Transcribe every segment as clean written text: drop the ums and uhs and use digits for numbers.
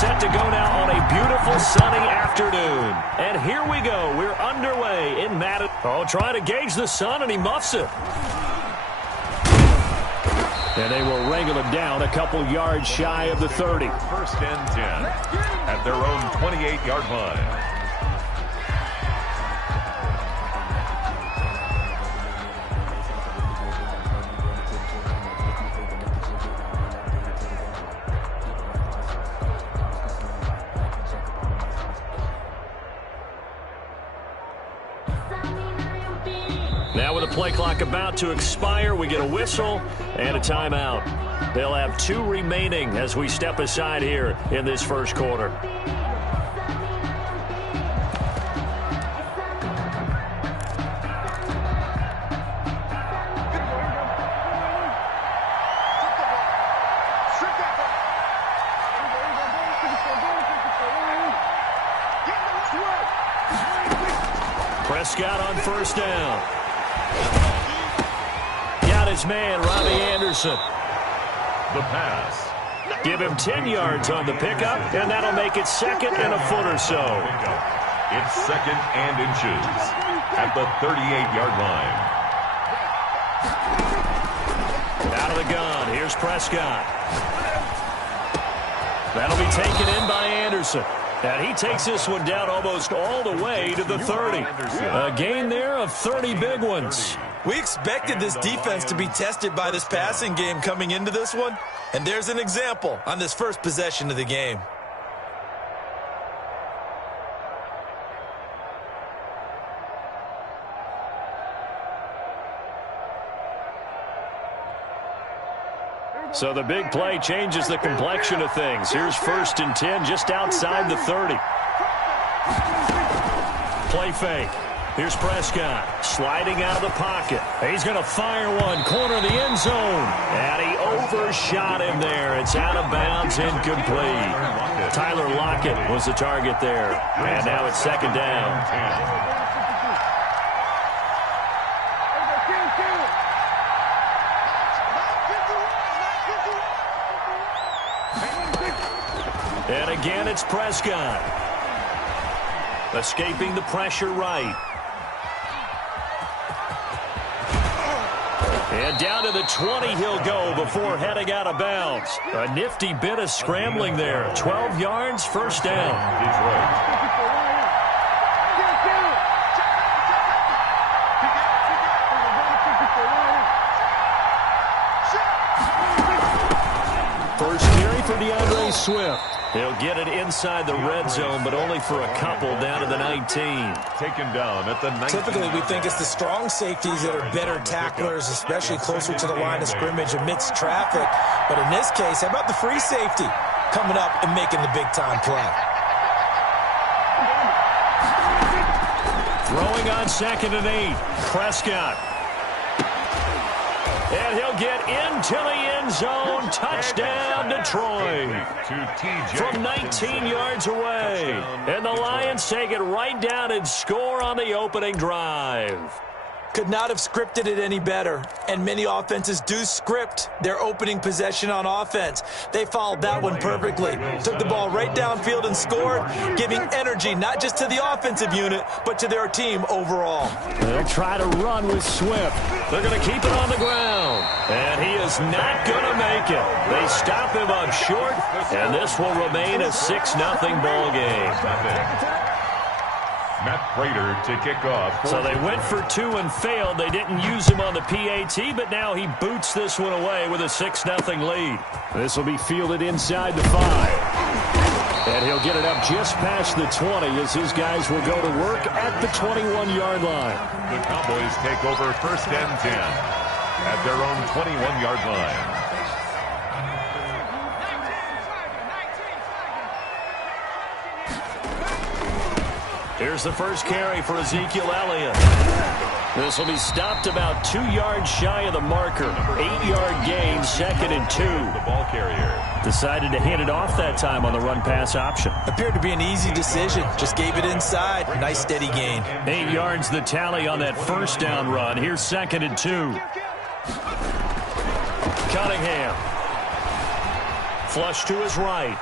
set to go now on a beautiful sunny afternoon. And here we go. We're underway in Madison. Oh, trying to gauge the sun, and he muffs it. And they will wrangle him down a couple yards shy of the 30. First and 10 at their own 28-yard line. Now with the play clock about to expire, we get a whistle and a timeout. They'll have 2 remaining as we step aside here in this first quarter. Prescott on first down. Got his man, Robbie Anderson. The pass. Give him 10 yards on the pickup, and that'll make it second and a foot or so. It's second and inches at the 38-yard line. Out of the gun, here's Prescott. That'll be taken in by Anderson. And he takes this one down almost all the way to the 30. A gain there of 30 big ones. We expected this defense to be tested by this passing game coming into this one. And there's an example on this first possession of the game. So the big play changes the complexion of things. Here's first and 10 just outside the 30. Play fake. Here's Prescott sliding out of the pocket. He's going to fire one, corner of the end zone. And he overshot him there. It's out of bounds, incomplete. Tyler Lockett was the target there. And now it's second down. And again, it's Prescott. Escaping the pressure right. And down to the 20 he'll go before heading out of bounds. A nifty bit of scrambling there. 12 yards, first down. Detroit. First carry for DeAndre Swift. He'll get it inside the red zone, but only for a couple down to the 19. Taken down at the 19. Typically, we think it's the strong safeties that are better tacklers, especially closer to the line of scrimmage amidst traffic. But in this case, how about the free safety coming up and making the big-time play? Throwing on second and 8. Prescott. And he'll get into the end zone. Touchdown, Detroit. From 19 yards away. And the Lions take it right down and score on the opening drive. Could not have scripted it any better. And many offenses do script their opening possession on offense. They followed that one perfectly. Took the ball right downfield and scored, giving energy not just to the offensive unit, but to their team overall. They'll try to run with Swift. They're going to keep it on the ground. And he is not going to make it. They stop him up short, and this will remain a 6-0 ball game. Matt Prater to kick off. So they went for 2 and failed. They didn't use him on the PAT, but now he boots this one away with a 6-0 lead. This will be fielded inside the 5. And he'll get it up just past the 20 as his guys will go to work at the 21-yard line. The Cowboys take over first and 10 at their own 21-yard line. Here's the first carry for Ezekiel Elliott. This will be stopped about 2 yards shy of the marker. 8-yard gain, second and 2. The ball carrier decided to hand it off that time on the run-pass option. Appeared to be an easy decision. Just gave it inside. Nice steady gain. 8 yards the tally on that first down run. Here's second and 2. Cunningham. Flush to his right.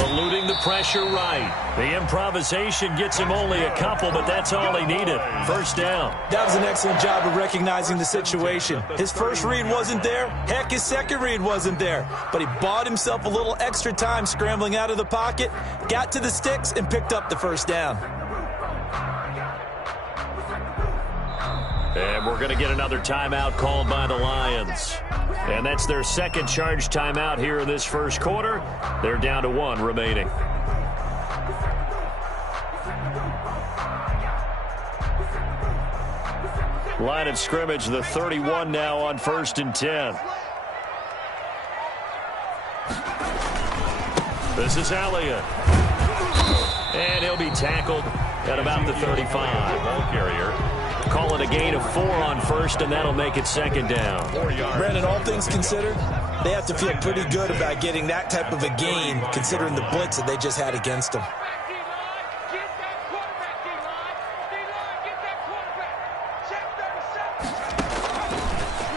Eluding the pressure right. The improvisation gets him only a couple, but that's all he needed. First down. That was an excellent job of recognizing the situation. His first read wasn't there. Heck, his second read wasn't there. But he bought himself a little extra time scrambling out of the pocket, got to the sticks, and picked up the first down. And we're going to get another timeout called by the Lions. And that's their second charge timeout here in this first quarter. They're down to 1 remaining. Line of scrimmage, the 31 now on 1st and 10. This is Elliott. And he'll be tackled at about the 35. Ball carrier. Call it a gain of 4 on 1st, and that'll make it 2nd down. Brandon, all things considered, they have to feel pretty good about getting that type of a gain, considering the blitz that they just had against them.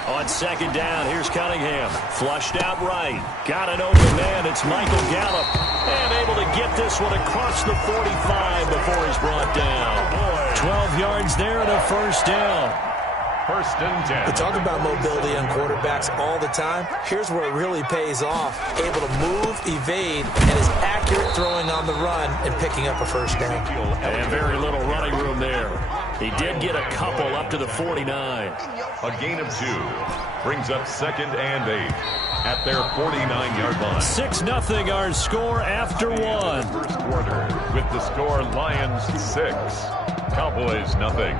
On 2nd down, here's Cunningham. Flushed out right. Got an open man. It's Michael Gallup. And able to get this one across the 45 before he's brought down. 12 yards there and a first down. 1st and 10. We talk about mobility on quarterbacks all the time. Here's where it really pays off. Able to move, evade, and is accurate throwing on the run and picking up a first down. And very little running room there. He did get a couple up to the 49. A gain of 2 brings up 2nd and 8 at their 49-yard line. 6-0 our score after 1. First quarter with the score Lions 6, Cowboys nothing.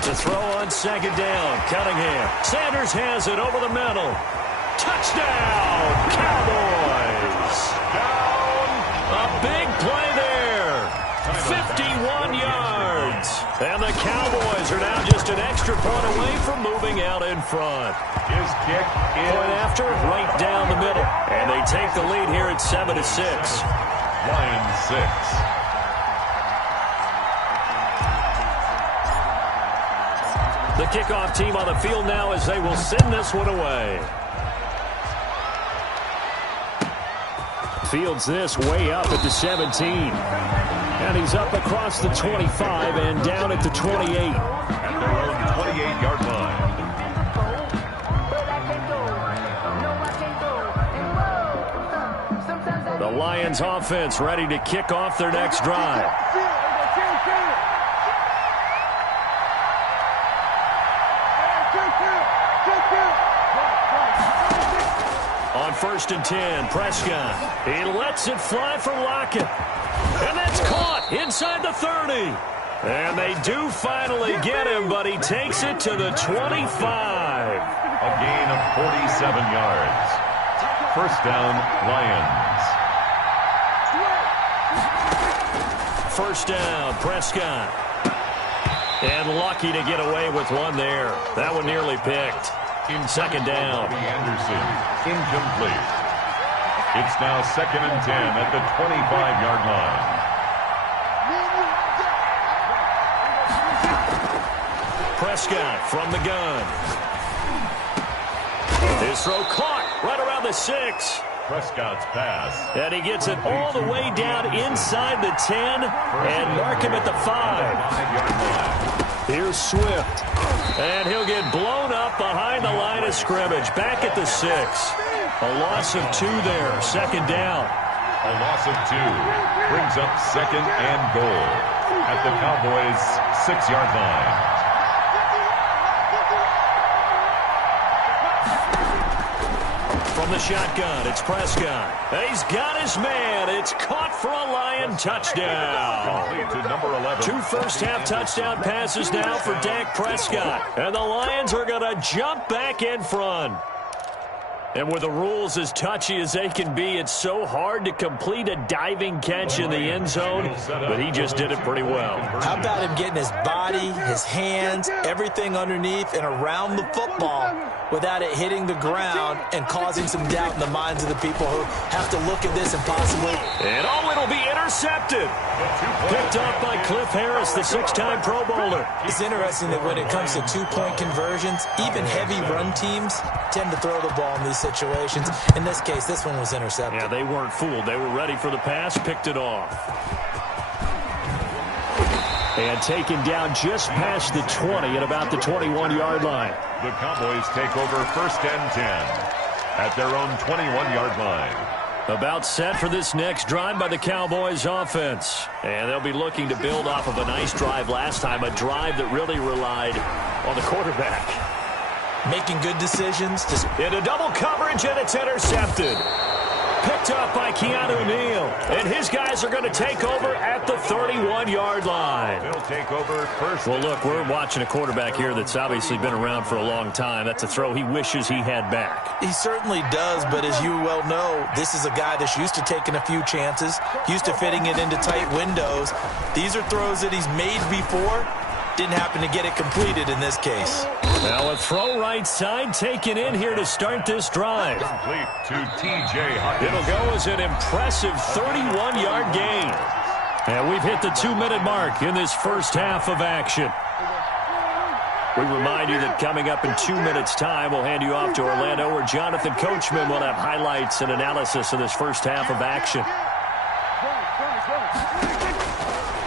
To throw on 2nd down, Cunningham. Sanders has it over the middle. Touchdown, Cowboys! Down! A big play there. 51 yards. And the Cowboys are now just an extra point away from moving out in front. His kick is Point after, right down the middle. And they take the lead here at 7-6. Lions 6. The kickoff team on the field now as they will send this one away. Fields this way up at the 17. And he's up across the 25 and down at the 28. At their own 28-yard line. The Lions offense ready to kick off their next drive. On 1st and 10, Prescott. He lets it fly for Lockett. And that's caught inside the 30. And they do finally get him, but he takes it to the 25. A gain of 47 yards. First down, Lions. First down, Prescott. And lucky to get away with one there. That one nearly picked. 2nd down. Anderson, incomplete. It's now 2nd and 10 at the 25-yard line. Prescott from the gun. His throw caught right around the 6. Prescott's pass. And he gets it all the way down inside the 10 and mark him at the 5. 5-yard line. Here's Swift. And he'll get blown up behind the line of scrimmage. Back at the 6. A loss of 2 there. 2nd down. A loss of 2 brings up 2nd and goal at the Cowboys' 6-yard line. From the shotgun, it's Prescott. He's got his man. It's caught for a Lion touchdown. Complete to number 11. 2 first-half touchdown passes now for Dak Prescott. And the Lions are going to jump back in front. And with the rules as touchy as they can be, it's so hard to complete a diving catch in the end zone, but he just did it pretty well. How about him getting his body, his hands, everything underneath and around the football without it hitting the ground and causing some doubt in the minds of the people who have to look at this and possibly... And it'll be intercepted. Picked up by Cliff Harris, the 6-time Pro Bowler. It's interesting that when it comes to two-point conversions, even heavy run teams tend to throw the ball in these situations. In this case, this one was intercepted. Yeah, they weren't fooled. They were ready for the pass, picked it off. And taken down just past the 20 at about the 21-yard line. The Cowboys take over 1st and 10 at their own 21-yard line. About set for this next drive by the Cowboys offense. And they'll be looking to build off of a nice drive last time, a drive that really relied on the quarterback. Making good decisions. Into double coverage, and it's intercepted. Picked up by Keanu Neal. And his guys are going to take over at the 31-yard line. They'll take over first. Well, look, we're watching a quarterback here that's obviously been around for a long time. That's a throw he wishes he had back. He certainly does, but as you well know, this is a guy that's used to taking a few chances, used to fitting it into tight windows. These are throws that he's made before. Didn't happen to get it completed in this case. Now a throw right side taken in here to start this drive. Complete to T.J. Hawkins. It'll go as an impressive 31-yard gain. And we've hit the 2-minute mark in this first half of action. We remind you that coming up in 2 minutes' time, we'll hand you off to Orlando, where Jonathan Coachman will have highlights and analysis of this first half of action.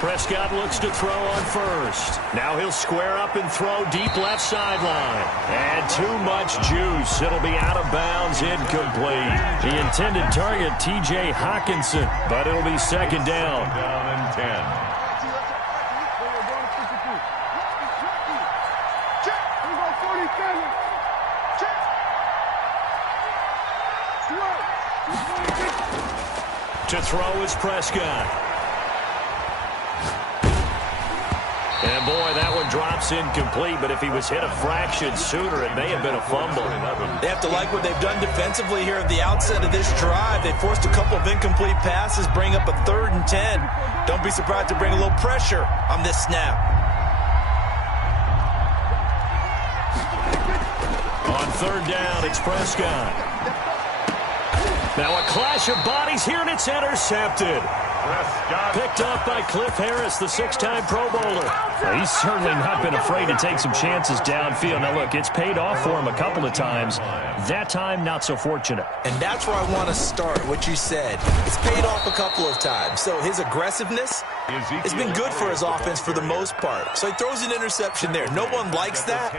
Prescott looks to throw on first. Now he'll square up and throw deep left sideline. And too much juice. It'll be out of bounds, incomplete. The intended target, T.J. Hawkinson, but it'll be second down. Down and 10. To throw is Prescott. And, boy, that one drops incomplete, but if he was hit a fraction sooner, it may have been a fumble. They have to like what they've done defensively here at the outset of this drive. They forced a couple of incomplete passes, bring up a 3rd and 10. Don't be surprised to bring a little pressure on this snap. On 3rd down, it's Prescott. Now a clash of bodies here, and it's intercepted. Prescott. Picked up by Cliff Harris, the 6-time Pro Bowler. He's certainly not been afraid to take some chances downfield. Now, look, it's paid off for him a couple of times. That time, not so fortunate. And that's where I want to start, what you said. It's paid off a couple of times. So his aggressiveness has been good for his offense for the most part. So he throws an interception there. No one likes that,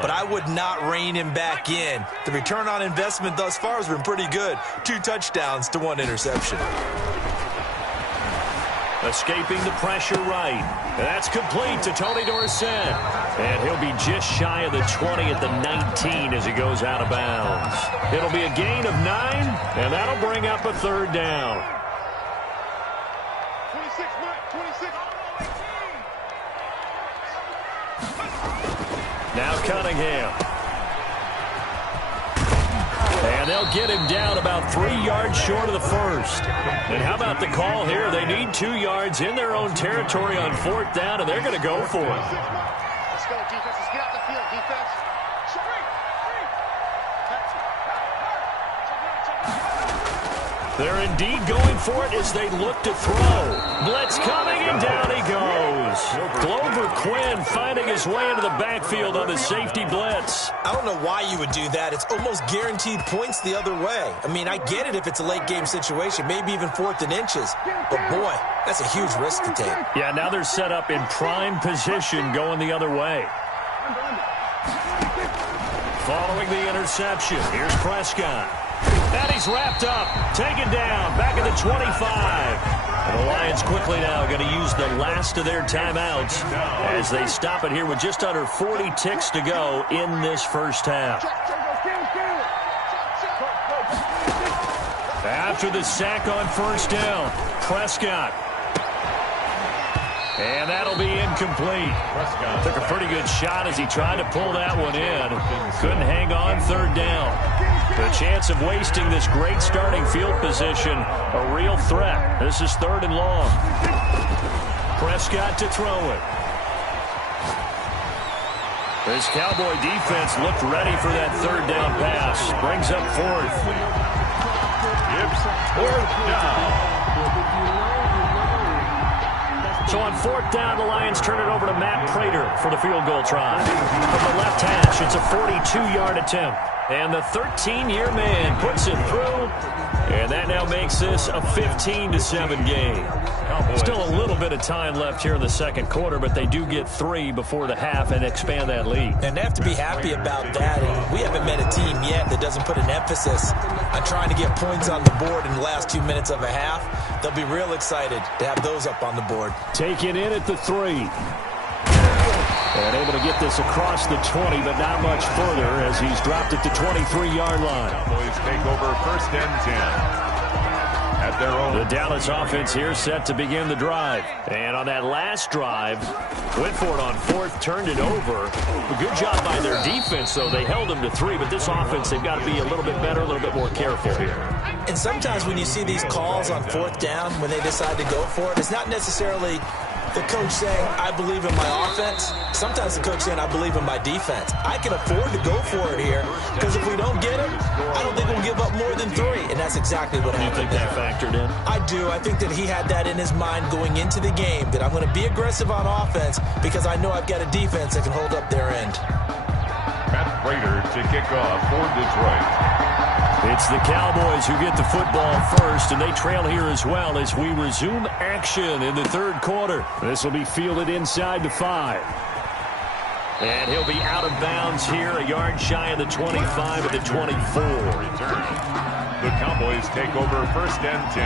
but I would not rein him back in. The return on investment thus far has been pretty good. 2 touchdowns to 1 interception. Escaping the pressure right. That's complete to Tony Dorsett. And he'll be just shy of the 20 at the 19 as he goes out of bounds. It'll be a gain of 9, and that'll bring up a 3rd down. 26, Mike, 26. Now Cunningham. And they'll get him down about 3 yards short of the first. And how about the call here? They need 2 yards in their own territory on 4th down, and they're going to go for it. Let's go, defense. Let's get out the field, defense. They're indeed going for it as they look to throw. Blitz coming, and down he goes. Glover Quinn finding his way into the backfield on the safety blitz. I don't know why you would do that. It's almost guaranteed points the other way. I mean, I get it if it's a late game situation, maybe even 4th and inches. But, boy, that's a huge risk to take. Yeah, now they're set up in prime position going the other way. Following the interception, here's Prescott. And he's wrapped up, taken down, back at the 25. And the Lions quickly now going to use the last of their timeouts as they stop it here with just under 40 ticks to go in this first half. After the sack on 1st down, Prescott. And that'll be incomplete. Prescott took a pretty good shot as he tried to pull that one in. Couldn't hang on 3rd down. The chance of wasting this great starting field position, a real threat. This is 3rd and long. Prescott to throw it. This Cowboy defense looked ready for that 3rd down pass. Brings up 4th. It's 4th down. So on 4th down, the Lions turn it over to Matt Prater for the field goal try. From the left hash, it's a 42-yard attempt. And the 13-year man puts it through. And that now makes this a 15-7 game. Still a little bit of time left here in the 2nd quarter, but they do get 3 before the half and expand that lead. And they have to be happy about that. And we haven't met a team yet that doesn't put an emphasis on trying to get points on the board in the last 2 minutes of a half. They'll be real excited to have those up on the board. Taken in at the 3. And able to get this across the 20, but not much further as he's dropped it to 23-yard line. Cowboys take over 1st and 10. At their own. The Dallas offense here set to begin the drive. And on that last drive, went for it on 4th, turned it over. A good job by their defense, though. They held them to 3, but this offense, they've got to be a little bit better, a little bit more careful here. And sometimes when you see these calls on 4th down, when they decide to go for it, it's not necessarily the coach saying, I believe in my offense. Sometimes the coach saying, I believe in my defense. I can afford to go for it here because if we don't get him, I don't think we'll give up more than 3. And that's exactly what happened. You think that factored in? I do. I think that he had that in his mind going into the game, that I'm going to be aggressive on offense because I know I've got a defense that can hold up their end. Matt Prater to kick off for Detroit. It's the Cowboys who get the football first, and they trail here as well as we resume action in the 3rd quarter. This will be fielded inside the 5. And he'll be out of bounds here, a yard shy of the 25 at the 24. The Cowboys take over 1st and 10.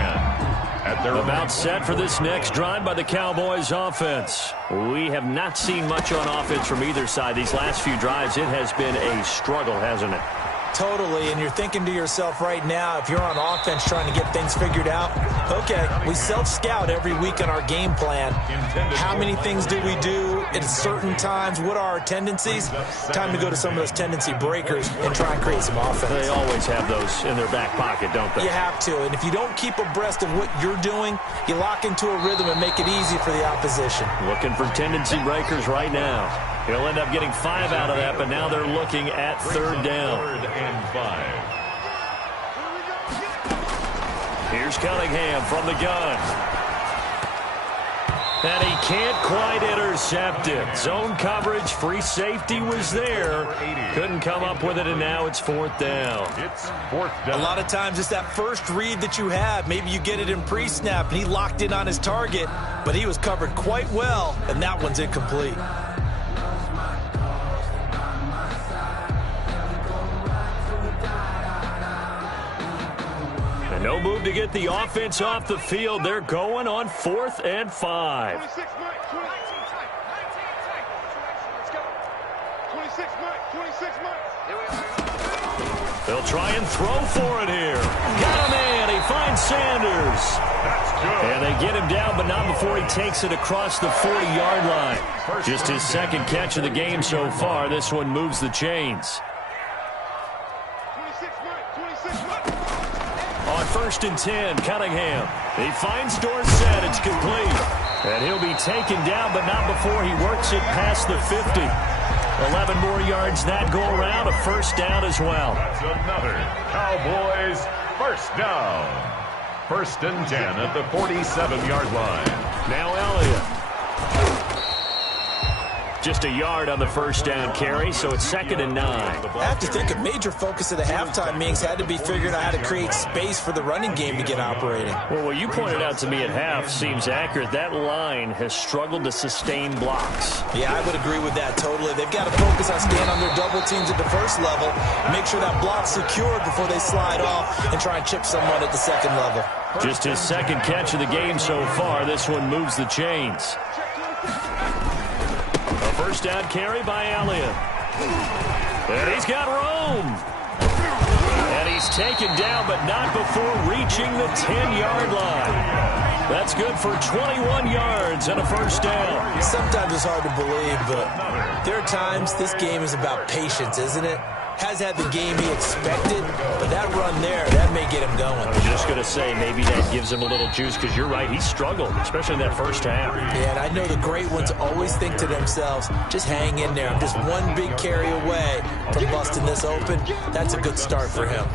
At their about set for this next drive by the Cowboys offense. We have not seen much on offense from either side. These last few drives, it has been a struggle, hasn't it? Totally, and you're thinking to yourself right now, if you're on offense trying to get things figured out, okay, we self-scout every week on our game plan. How many things do we do at certain times? What are our tendencies? Time to go to some of those tendency breakers and try and create some offense. They always have those in their back pocket, don't they? You have to, and if you don't keep abreast of what you're doing, you lock into a rhythm and make it easy for the opposition. Looking for tendency breakers right now. He'll end up getting 5 out of that, but now they're looking at 3rd down. 3rd and 5. Here's Cunningham from the gun. And he can't quite intercept it. Zone coverage, free safety was there. Couldn't come up with it, and now it's 4th down. It's 4th down. A lot of times it's that first read that you have. Maybe you get it in pre-snap, and he locked in on his target, but he was covered quite well, and that one's incomplete. No move to get the offense off the field. They're going on 4th and 5. 26, Mike. 26, Mike. 26, Mike. They'll try and throw for it here. Got a man. He finds Sanders. That's good. And they get him down, but not before he takes it across the 40-yard line. Just his 2nd catch of the game so far. This one moves the chains. 26, Mike. 26, Mike. On 1st and 10, Cunningham. He finds Dorsett. It's complete. And he'll be taken down, but not before he works it past the 50. 11 more yards that go around. A 1st down as well. That's another Cowboys 1st down. 1st and 10 at the 47-yard line. Now Elliott. Just a yard on the 1st down carry, so it's 2nd and 9. I have to think a major focus of the halftime meetings had to be figuring out how to create space for the running game to get operating. Well, what you pointed out to me at half seems accurate. That line has struggled to sustain blocks. Yeah, I would agree with that totally. They've got to focus on staying on their double teams at the 1st level, make sure that block's secured before they slide off and try and chip someone at the 2nd level. Just his 2nd catch of the game so far. This one moves the chains. A 1st down carry by Elliott. And he's got Rome. And he's taken down, but not before reaching the 10-yard line. That's good for 21 yards and a 1st down. Sometimes it's hard to believe, but there are times this game is about patience, isn't it? has had the game he expected, but that run there, that may get him going. I was just going to say, maybe that gives him a little juice, because you're right, he struggled, especially in that first half. Yeah, and I know the great ones always think to themselves, just hang in there. I'm just one big carry away from busting this open. That's a good start for him.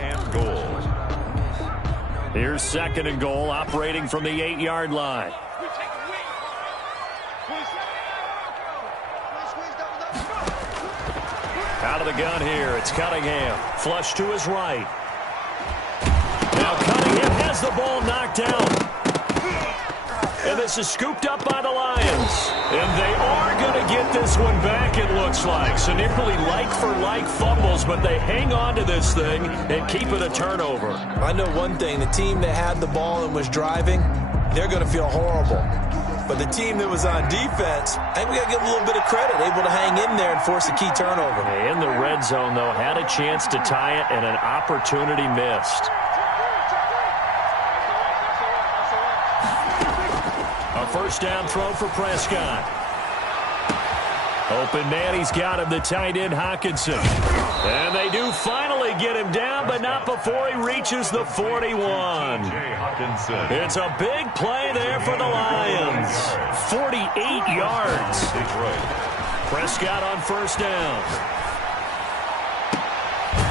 Here's 2nd and goal, operating from the 8-yard line. Out of the gun here, it's Cunningham. Flush to his right. Now Cunningham has the ball knocked down. And this is scooped up by the Lions. And they are going to get this one back, it looks like. So nearly like-for-like fumbles, but they hang on to this thing and keep it a turnover. I know one thing. The team that had the ball and was driving, they're going to feel horrible. But the team that was on defense, I think we got to give them a little bit of credit, able to hang in there and force a key turnover. In the red zone, though, had a chance to tie it and an opportunity missed. A first down throw for Prescott. Open man, he's got him, the tight end Hockenson. And they do finally get him down, but not before he reaches the 41. It's a big play there for the Lions. 48 yards. Prescott on first down.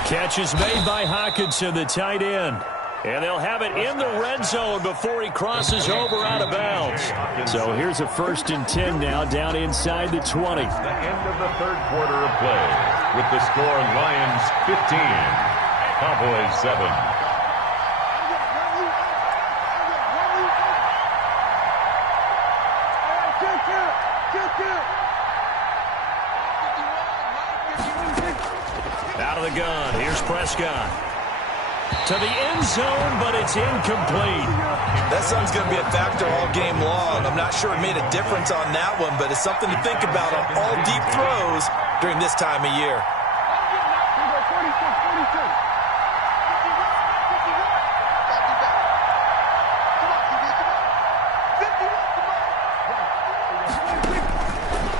Catch is made by Hockenson, the tight end. And they'll have it in the red zone before he crosses over out of bounds. So here's a 1st and 10 now, down inside the 20. The end of the 3rd quarter of play, with the score Lions 15, Cowboys 7. Out of the gun, here's Prescott. To the end zone, but it's incomplete. That sun's going to be a factor all game long. I'm not sure it made a difference on that one, but it's something to think about on all deep throws during this time of year.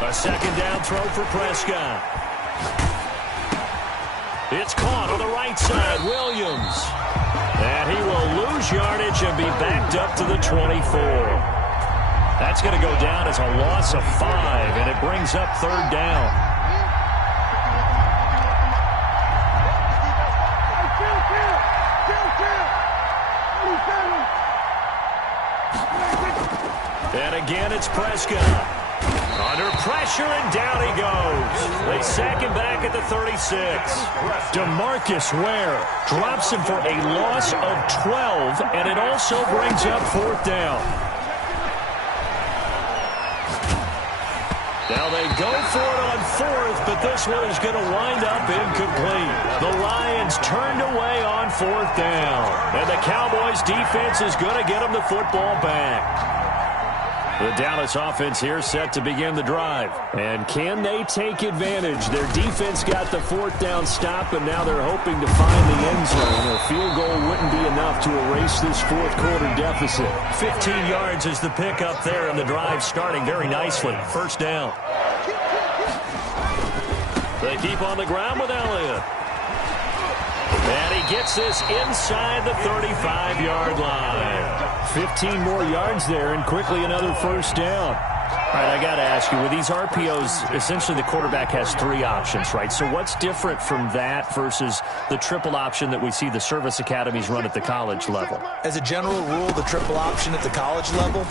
A 2nd down throw for Prescott. It's caught on the right side, Williams. And he will lose yardage and be backed up to the 24. That's going to go down as a loss of 5, and it brings up 3rd down. And again, it's Prescott. Under pressure, and down he goes. They sack him back at the 36. DeMarcus Ware drops him for a loss of 12, and it also brings up 4th down. Now they go for it on 4th, but this one is going to wind up incomplete. The Lions turned away on 4th down, and the Cowboys defense is going to get them the football back. The Dallas offense here set to begin the drive. And can they take advantage? Their defense got the 4th down stop, and now they're hoping to find the end zone. A field goal wouldn't be enough to erase this 4th quarter deficit. 15 yards is the pickup there, and the drive starting very nicely. First down. They keep on the ground with Elliott. And he gets this inside the 35-yard line. 15 more yards there, and quickly another first down. All right, I got to ask you, with these RPOs, essentially the quarterback has 3 options, right? So what's different from that versus the triple option that we see the service academies run at the college level? As a general rule, the triple option at the college level,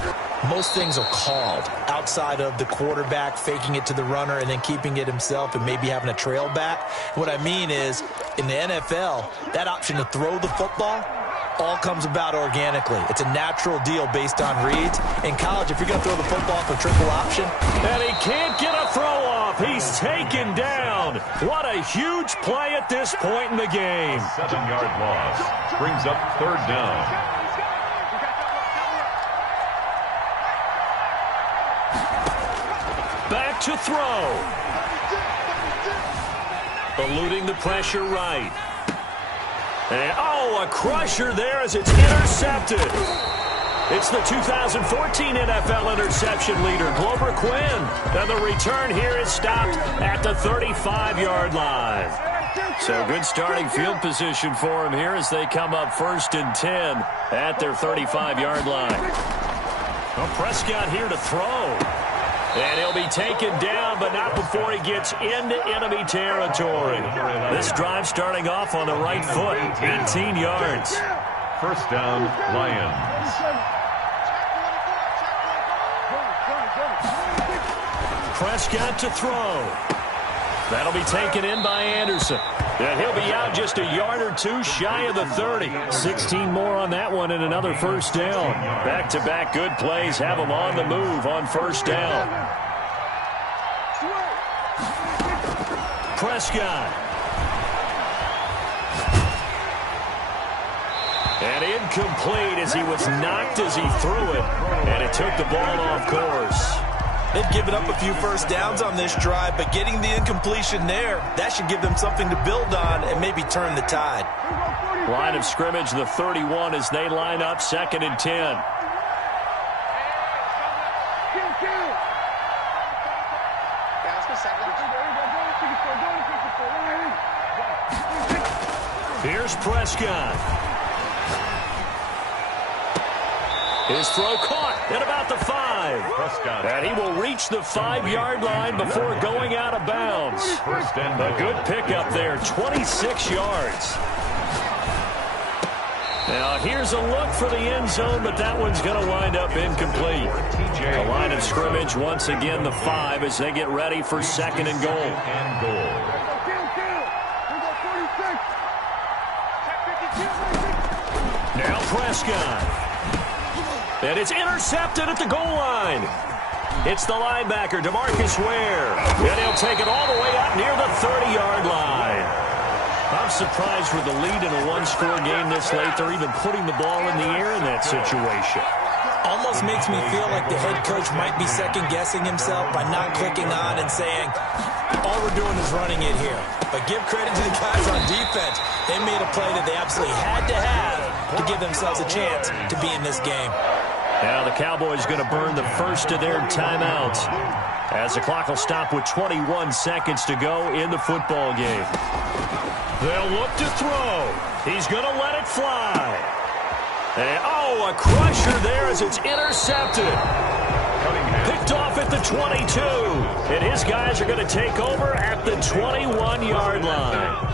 most things are called outside of the quarterback faking it to the runner and then keeping it himself and maybe having a trail back. What I mean is, in the NFL, that option to throw the football all comes about organically. It's a natural deal based on reads. In college, if you're going to throw the football for triple option. And he can't get a throw off. He's taken down. What a huge play at this point in the game. 7-yard loss brings up 3rd down. Back to throw. Eluding the pressure right. And, a crusher there as it's intercepted. It's the 2014 NFL interception leader, Glover Quinn. And the return here is stopped at the 35-yard line. So good starting field position for him here as they come up 1st and 10 at their 35-yard line. Well, Prescott here to throw. And he'll be taken down, but not before he gets into enemy territory. This drive starting off on the right foot, 18 yards. First down, Lions. Prescott to throw. That'll be taken in by Anderson. And he'll be out just a yard or two shy of the 30. 16 more on that one and another first down. Back-to-back good plays have him on the move on first down. Prescott. And incomplete as he was knocked as he threw it. And it took the ball off course. They've given up a few first downs on this drive, but getting the incompletion there, that should give them something to build on and maybe turn the tide. Line of scrimmage, the 31 as they line up 2nd and 10. Here's Prescott. His throw caught at about the 5. Prescott. And he will reach the 5-yard line before going out of bounds. First and A good pickup there, 26 yards. Now here's a look for the end zone, but that one's going to wind up incomplete. The line of scrimmage, once again, the 5 as they get ready for 2nd and goal. Now Prescott. And it's intercepted at the goal line. It's the linebacker, DeMarcus Ware. And he'll take it all the way up near the 30-yard line. I'm surprised with the lead in a one-score game this late, they're even putting the ball in the air in that situation. Almost makes me feel like the head coach might be second-guessing himself by not clicking on and saying, all we're doing is running it here. But give credit to the guys on defense. They made a play that they absolutely had to have to give themselves a chance to be in this game. Now the Cowboys going to burn the first of their timeouts as the clock will stop with 21 seconds to go in the football game. They'll look to throw. He's going to let it fly. And, a crusher there as it's intercepted. Picked off at the 22. And his guys are going to take over at the 21-yard line.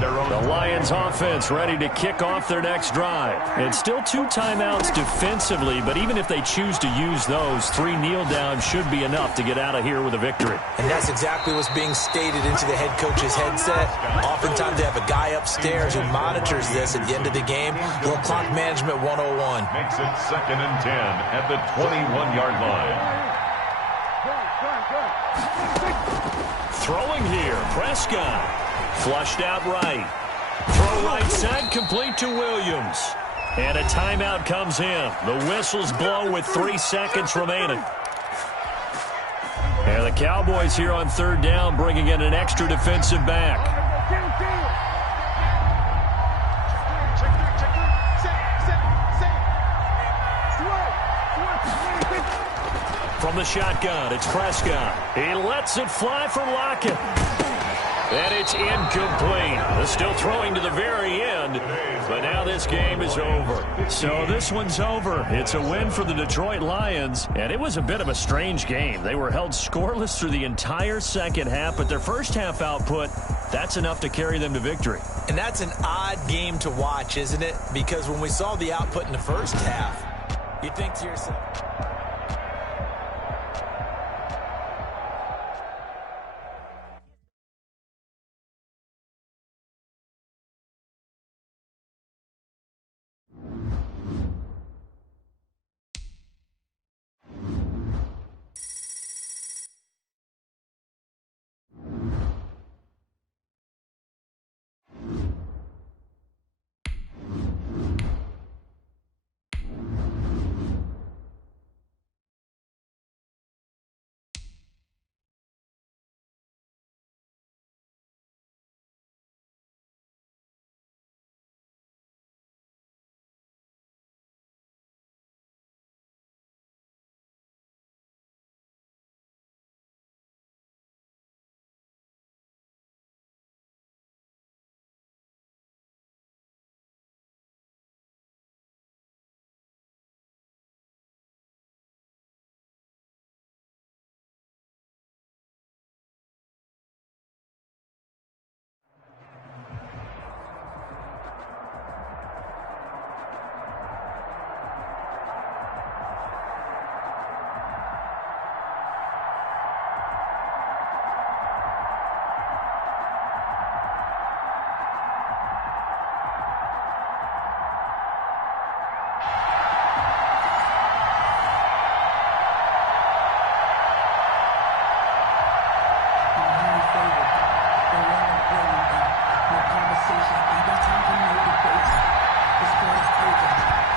The Lions offense ready to kick off their next drive. And still 2 timeouts defensively, but even if they choose to use those, 3 kneel downs should be enough to get out of here with a victory. And that's exactly what's being stated into the head coach's headset. Oftentimes they have a guy upstairs who monitors this at the end of the game. Little clock management 101. Makes it 2nd and 10 at the 21-yard line. Throwing here, Prescott. Flushed out right. Throw right side, complete to Williams. And a timeout comes in. The whistles blow with 3 seconds remaining. And the Cowboys here on 3rd down bringing in an extra defensive back. From the shotgun, it's Prescott. He lets it fly for Lockett. And it's incomplete. Still throwing to the very end, but now this game is over. So this one's over. It's a win for the Detroit Lions, and it was a bit of a strange game. They were held scoreless through the entire second half, but their first half output, that's enough to carry them to victory. And that's an odd game to watch, isn't it? Because when we saw the output in the first half, you think to yourself...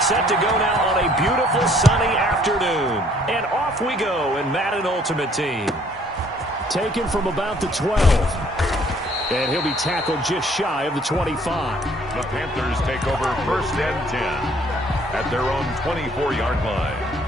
Set to go now on a beautiful sunny afternoon. And off we go in Madden Ultimate Team. Taken from about the 12. And he'll be tackled just shy of the 25. The Panthers take over 1st and 10 at their own 24-yard line.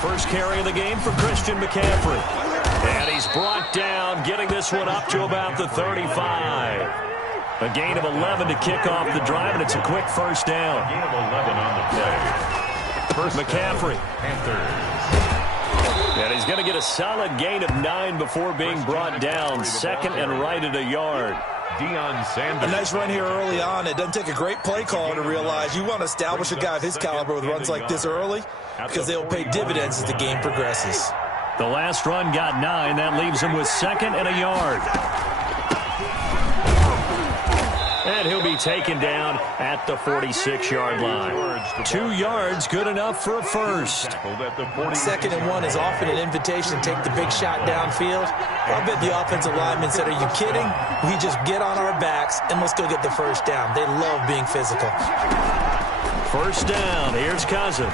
First carry of the game for Christian McCaffrey. And he's brought down, getting this one up to about the 35. A gain of 11 to kick off the drive, and it's a quick first down. A gain of 11 on the play. First McCaffrey. Panthers. And he's going to get a solid gain of 9 before being brought down. Second and right at a yard. Deion Sanders. A nice run here early on. It doesn't take a great play caller to realize you want to establish a guy of his caliber with runs like this early because they'll pay dividends as the game progresses. The last run got 9. That leaves him with second and a yard. And he'll be taken down at the 46-yard line. 2 yards, good enough for a first. Second and 1 is often an invitation to take the big shot downfield. I bet the offensive lineman said, are you kidding? We just get on our backs and let's go get the first down. They love being physical. First down, here's Cousins.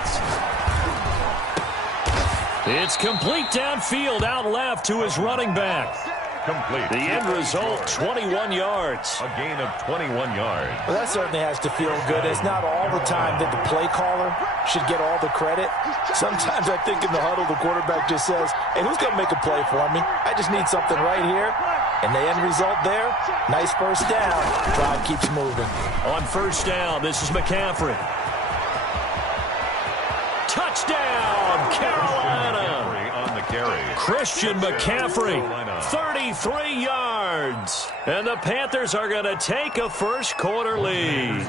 It's complete downfield, out left to his running back. Complete. The end result, 21 yards. A gain of 21 yards. Well, that certainly has to feel good. It's not all the time that the play caller should get all the credit. Sometimes I think in the huddle, the quarterback just says, hey, who's going to make a play for me? I just need something right here. And the end result there, nice first down. Drive keeps moving. On first down, this is McCaffrey. Touchdown, Carolina. On the carry. Christian McCaffrey, 33 yards. And the Panthers are going to take a first quarter lead.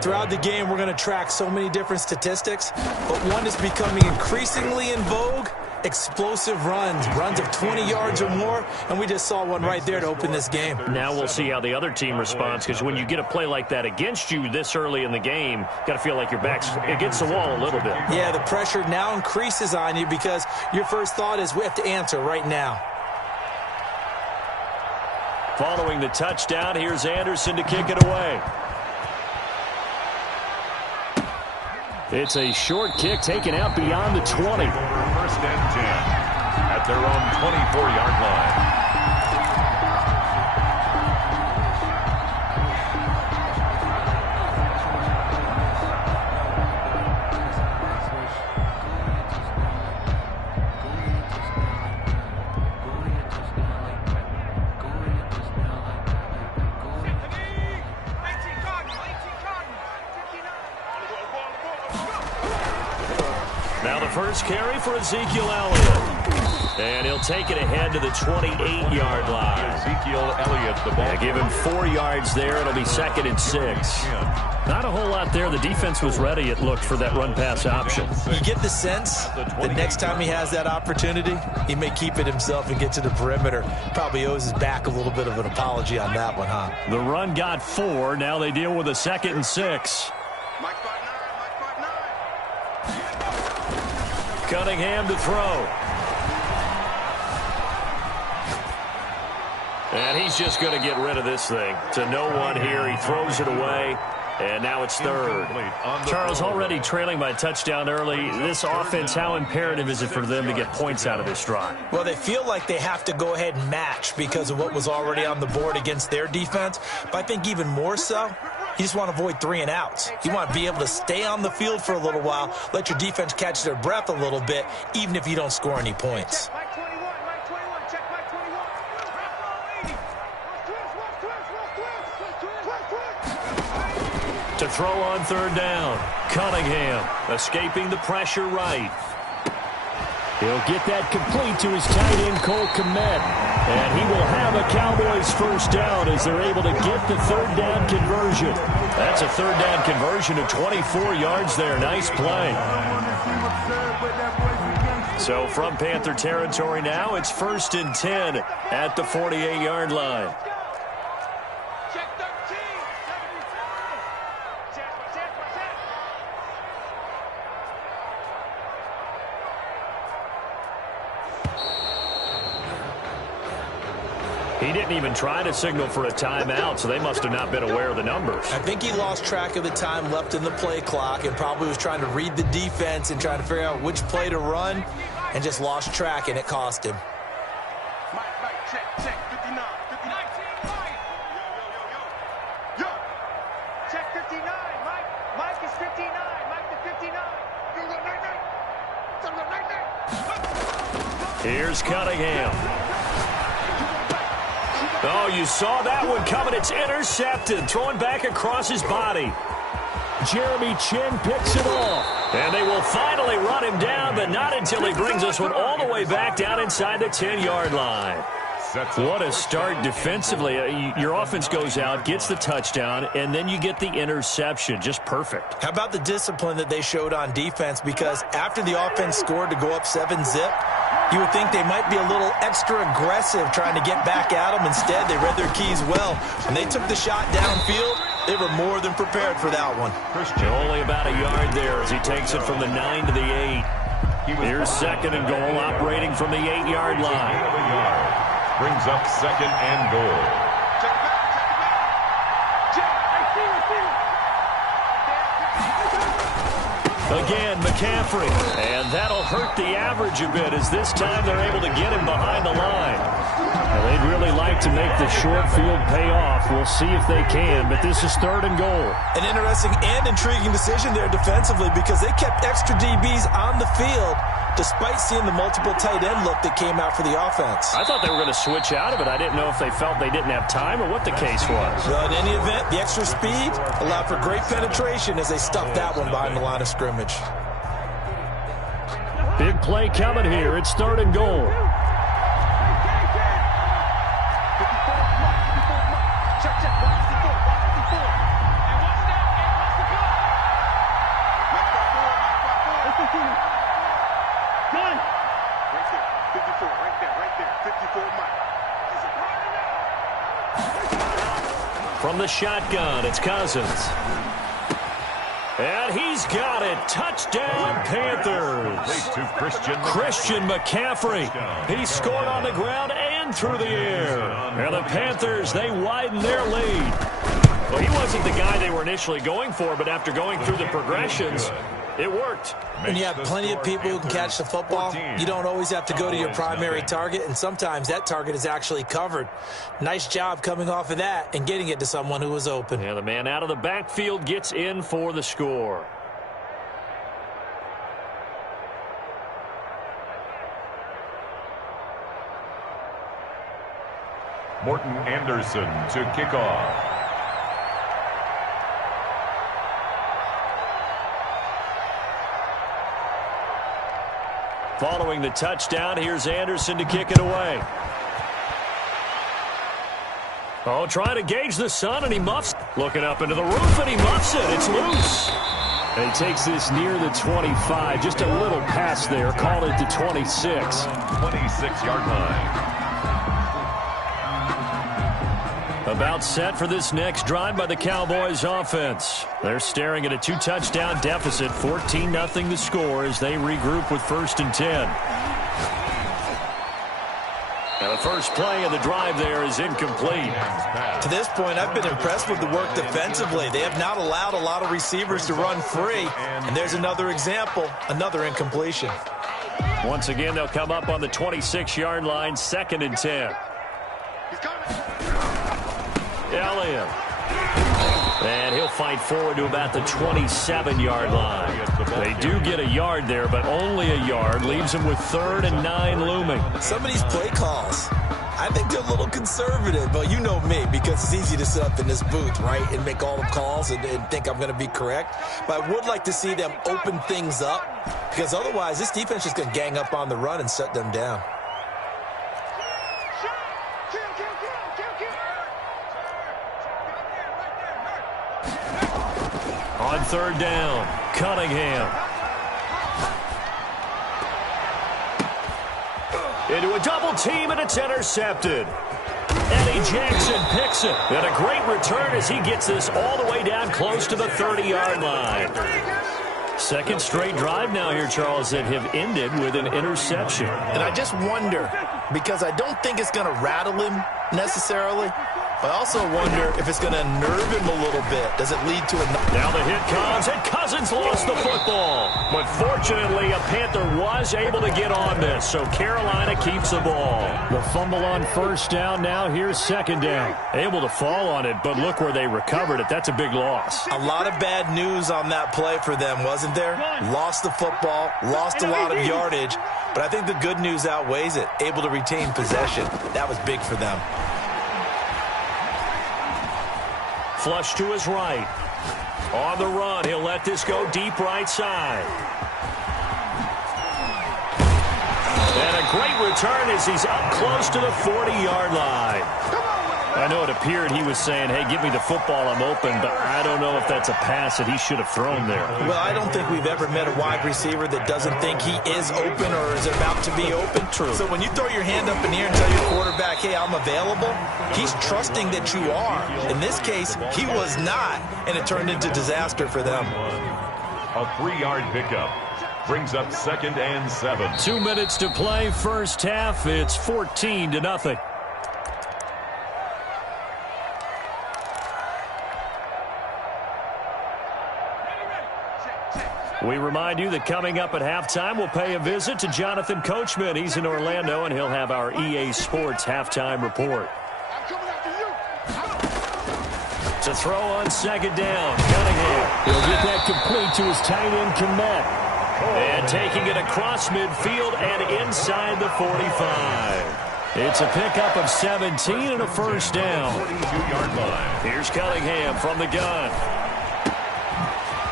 Throughout the game, we're going to track so many different statistics, but one is becoming increasingly in vogue. Explosive runs of 20 yards or more, and we just saw one right there to open this game. Now we'll see how the other team responds, because when you get a play like that against you this early in the game, you got to feel like your back's against the wall a little bit. Yeah, the pressure now increases on you because your first thought is we have to answer right now. Following the touchdown, here's Anderson to kick it away. It's a short kick taken out beyond the 20. 1st and 10 at their own 24-yard line. Now the first carry for Ezekiel Elliott. And he'll take it ahead to the 28-yard line. Ezekiel Elliott, the ball. Give him 4 yards there. It'll be 2nd and 6. Not a whole lot there. The defense was ready, it looked, for that run-pass option. You get the sense that next time he has that opportunity, he may keep it himself and get to the perimeter. Probably owes his back a little bit of an apology on that one, huh? The run got 4. Now they deal with a 2nd and 6. Cunningham to throw. And he's just going to get rid of this thing. To no one here. He throws it away. And now it's 3rd. Charles, already trailing by a touchdown early. This offense, how imperative is it for them to get points out of this drive? Well, they feel like they have to go ahead and match because of what was already on the board against their defense. But I think even more so, you just want to avoid 3 and outs. You want to be able to stay on the field for a little while, let your defense catch their breath a little bit, even if you don't score any points. To throw on 3rd down. Cunningham escaping the pressure right. He'll get that complete to his tight end, Cole Kmet. And he will have a Cowboys first down as they're able to get the 3rd down conversion. That's a 3rd down conversion of 24 yards there. Nice play. So from Panther territory now, it's 1st and 10 at the 48-yard line. Check 13. He didn't even try to signal for a timeout, so they must have not been aware of the numbers. I think he lost track of the time left in the play clock and probably was trying to read the defense and trying to figure out which play to run and just lost track, and it cost him. Mike, check 59. 59. Yo. Check 59, Mike. Mike is 59. Mike the 59. Here's Cunningham. Oh, you saw that one coming. It's intercepted. Throwing back across his body. Jeremy Chinn picks it off. And they will finally run him down, but not until he brings us one all the way back down inside the 10-yard line. What a start defensively. Your offense goes out, gets the touchdown, and then you get the interception. Just perfect. How about the discipline that they showed on defense? Because after the offense scored to go up 7-zip, you would think they might be a little extra aggressive trying to get back at them. Instead, they read their keys well. When they took the shot downfield, they were more than prepared for that one. Only about a yard there as he takes it from the 9 to the 8. Here's 2nd and goal, operating from the 8-yard line. Brings up 2nd and goal. Check it back. Check. I see it. Again, McCaffrey. And that'll hurt the average a bit as this time they're able to get him behind the line. Now, they'd really like to make the short field pay off. We'll see if they can, but this is 3rd and goal. An interesting and intriguing decision there defensively because they kept extra DBs on the field despite seeing the multiple tight end look that came out for the offense. I thought they were going to switch out of it. I didn't know if they felt they didn't have time or what the case was. Well, in any event, the extra speed allowed for great penetration as they stuffed that one behind the line of scrimmage. Big play coming here. It's 3rd and goal. Check. 54, right there. 54, Mike. From the shotgun, it's Cousins. And he's got it. Touchdown, Panthers. To Christian McCaffrey. He scored on the ground and through the air. And the Panthers, they widen their lead. Well, he wasn't the guy they were initially going for, but after going through the progressions, it worked. When you have plenty of people who can catch the football, you don't always have to go to your primary target, and sometimes that target is actually covered. Nice job coming off of that and getting it to someone who was open. Yeah, the man out of the backfield gets in for the score. Morton Anderson to kick off. Following the touchdown, here's Anderson to kick it away. Oh, trying to gauge the sun, and he muffs. Looking up into the roof, and he muffs it. It's loose. And he takes this near the 25. Just a little pass there. Call it the 26. 26-yard line. About set for this next drive by the Cowboys offense. They're staring at a 2-touchdown deficit, 14-0 the score as they regroup with 1st and 10. Now the first play of the drive there is incomplete. To this point, I've been impressed with the work defensively. They have not allowed a lot of receivers to run free. And there's another example, another incompletion. Once again, they'll come up on the 26-yard line, 2nd and 10. He's coming. Elliott. And he'll fight forward to about the 27-yard line. They do get a yard there, but only a yard. Leaves them with 3rd and 9 looming. Some of these play calls, I think they're a little conservative, but you know me, because it's easy to sit up in this booth, right, and make all the calls and think I'm going to be correct. But I would like to see them open things up, because otherwise this defense is going to gang up on the run and shut them down. On 3rd down, Cunningham. into a double team, and it's intercepted. Eddie Jackson picks it. And a great return as he gets this all the way down close to the 30-yard line. Second straight drive now here, Charles, that have ended with an interception. And I just wonder, because I don't think it's going to rattle him necessarily, I also wonder if it's going to nerve him a little bit. Does it lead to a... Now the hit comes, and Cousins lost the football. But fortunately, a Panther was able to get on this, so Carolina keeps the ball. The fumble on first down, now here's second down. Able to fall on it, but look where they recovered it. That's a big loss. A lot of bad news on that play for them, wasn't there? Lost the football, lost a lot of yardage, but I think the good news outweighs it. Able to retain possession. That was big for them. Flush to his right. On the run, he'll let this go deep right side. And a great return as he's up close to the 40-yard line. I know it appeared he was saying, hey, give me the football, I'm open, but I don't know if that's a pass that he should have thrown there. Well, I don't think we've ever met a wide receiver that doesn't think he is open or is about to be open. True. So when you throw your hand up in the air and tell your quarterback, hey, I'm available, he's trusting that you are. In this case, he was not, and it turned into disaster for them. A 3-yard pickup brings up 2nd and 7. 2 minutes to play, first half. It's 14-0. We remind you that coming up at halftime, we'll pay a visit to Jonathan Coachman. He's in Orlando, and he'll have our EA Sports halftime report. To throw on second down, Cunningham. He'll get that complete to his tight end, Kmet. And taking it across midfield and inside the 45. It's a pickup of 17 and a first down. 42-yard line. Here's Cunningham from the gun.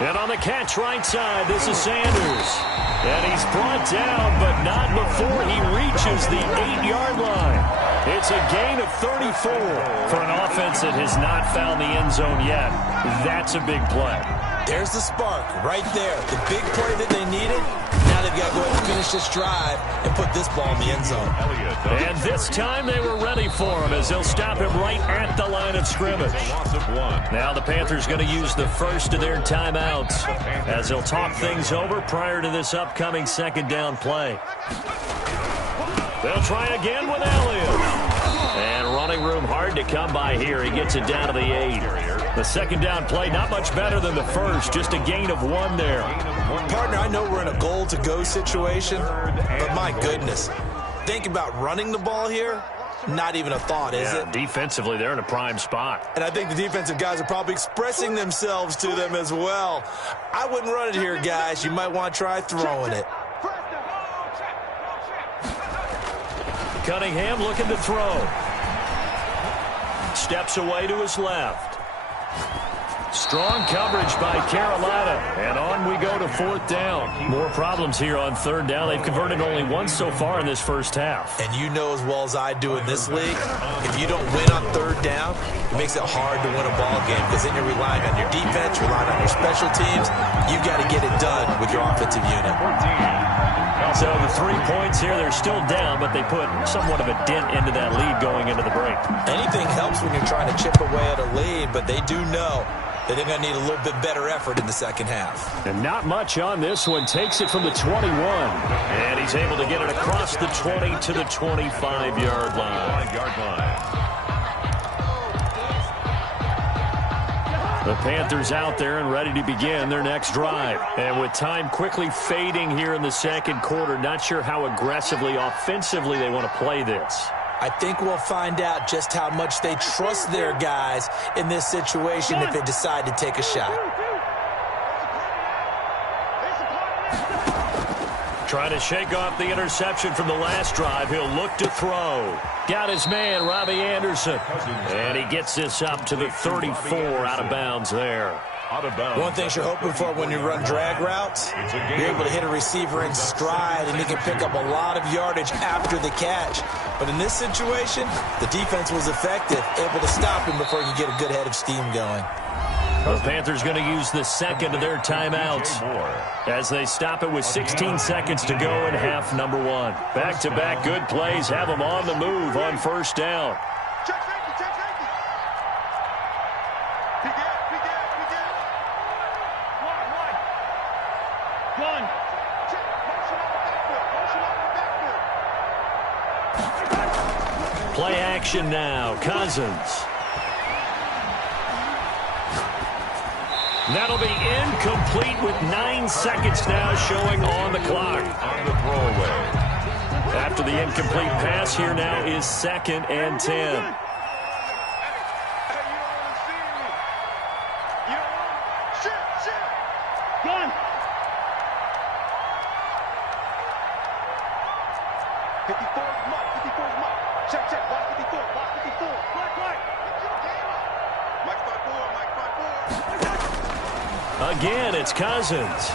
And on the catch right side, this is Sanders. And he's brought down, but not before he reaches the 8-yard line. It's a gain of 34 for an offense that has not found the end zone yet. That's a big play. There's the spark right there. The big play that they needed. Now they've got to go ahead and finish this drive and put this ball in the end zone. And this time they were ready for him as they'll stop him right at the line of scrimmage. Now the Panthers going to use the first of their timeouts as they'll talk things over prior to this upcoming second down play. They'll try again with Elliott. And running room hard to come by here. He gets it down to the 8. The second down play, not much better than the first. Just a gain of 1 there. Partner, I know we're in a goal-to-go situation, but my goodness. Think about running the ball here. Not even a thought, is it? Defensively, they're in a prime spot. And I think the defensive guys are probably expressing themselves to them as well. I wouldn't run it here, guys. You might want to try throwing it. Cunningham looking to throw. Steps away to his left. Strong coverage by Carolina. And on we go to fourth down. More problems here on third down. They've converted only once so far in this first half. And you know as well as I do in this league, if you don't win on third down, it makes it hard to win a ball game because then you're relying on your defense, relying on your special teams. You've got to get it done with your offensive unit. So the 3 points here, they're still down, but they put somewhat of a dent into that lead going into the break. Anything helps when you're trying to chip away at a lead, but they do know that they're going to need a little bit better effort in the second half. And not much on this one. Takes it from the 21. And he's able to get it across the 20 to the 25-yard line. The Panthers out there and ready to begin their next drive. And with time quickly fading here in the second quarter, not sure how aggressively, offensively they want to play this. I think we'll find out just how much they trust their guys in this situation if they decide to take a shot. Trying to shake off the interception from the last drive. He'll look to throw. Got his man, Robbie Anderson. And he gets this up to the 34 out of bounds there. One thing you're hoping for when you run drag routes, you're able to hit a receiver in stride and he can pick up a lot of yardage after the catch. But in this situation, the defense was effective, able to stop him before he could get a good head of steam going. The Panthers going to use the second of their timeouts as they stop it with 16 seconds to go in half number one. Back-to-back good plays have them on the move on first down. Check safety, check safety. Big gap. One. Check, motion on the backfield. Play action now. Cousins. That'll be incomplete with 9 seconds now showing on the clock. On the throwaway. After the incomplete pass, here now is 2nd and 10. One. 54's Mike. Check. Block 54. Black. Mike 5-4. Again, it's Cousins.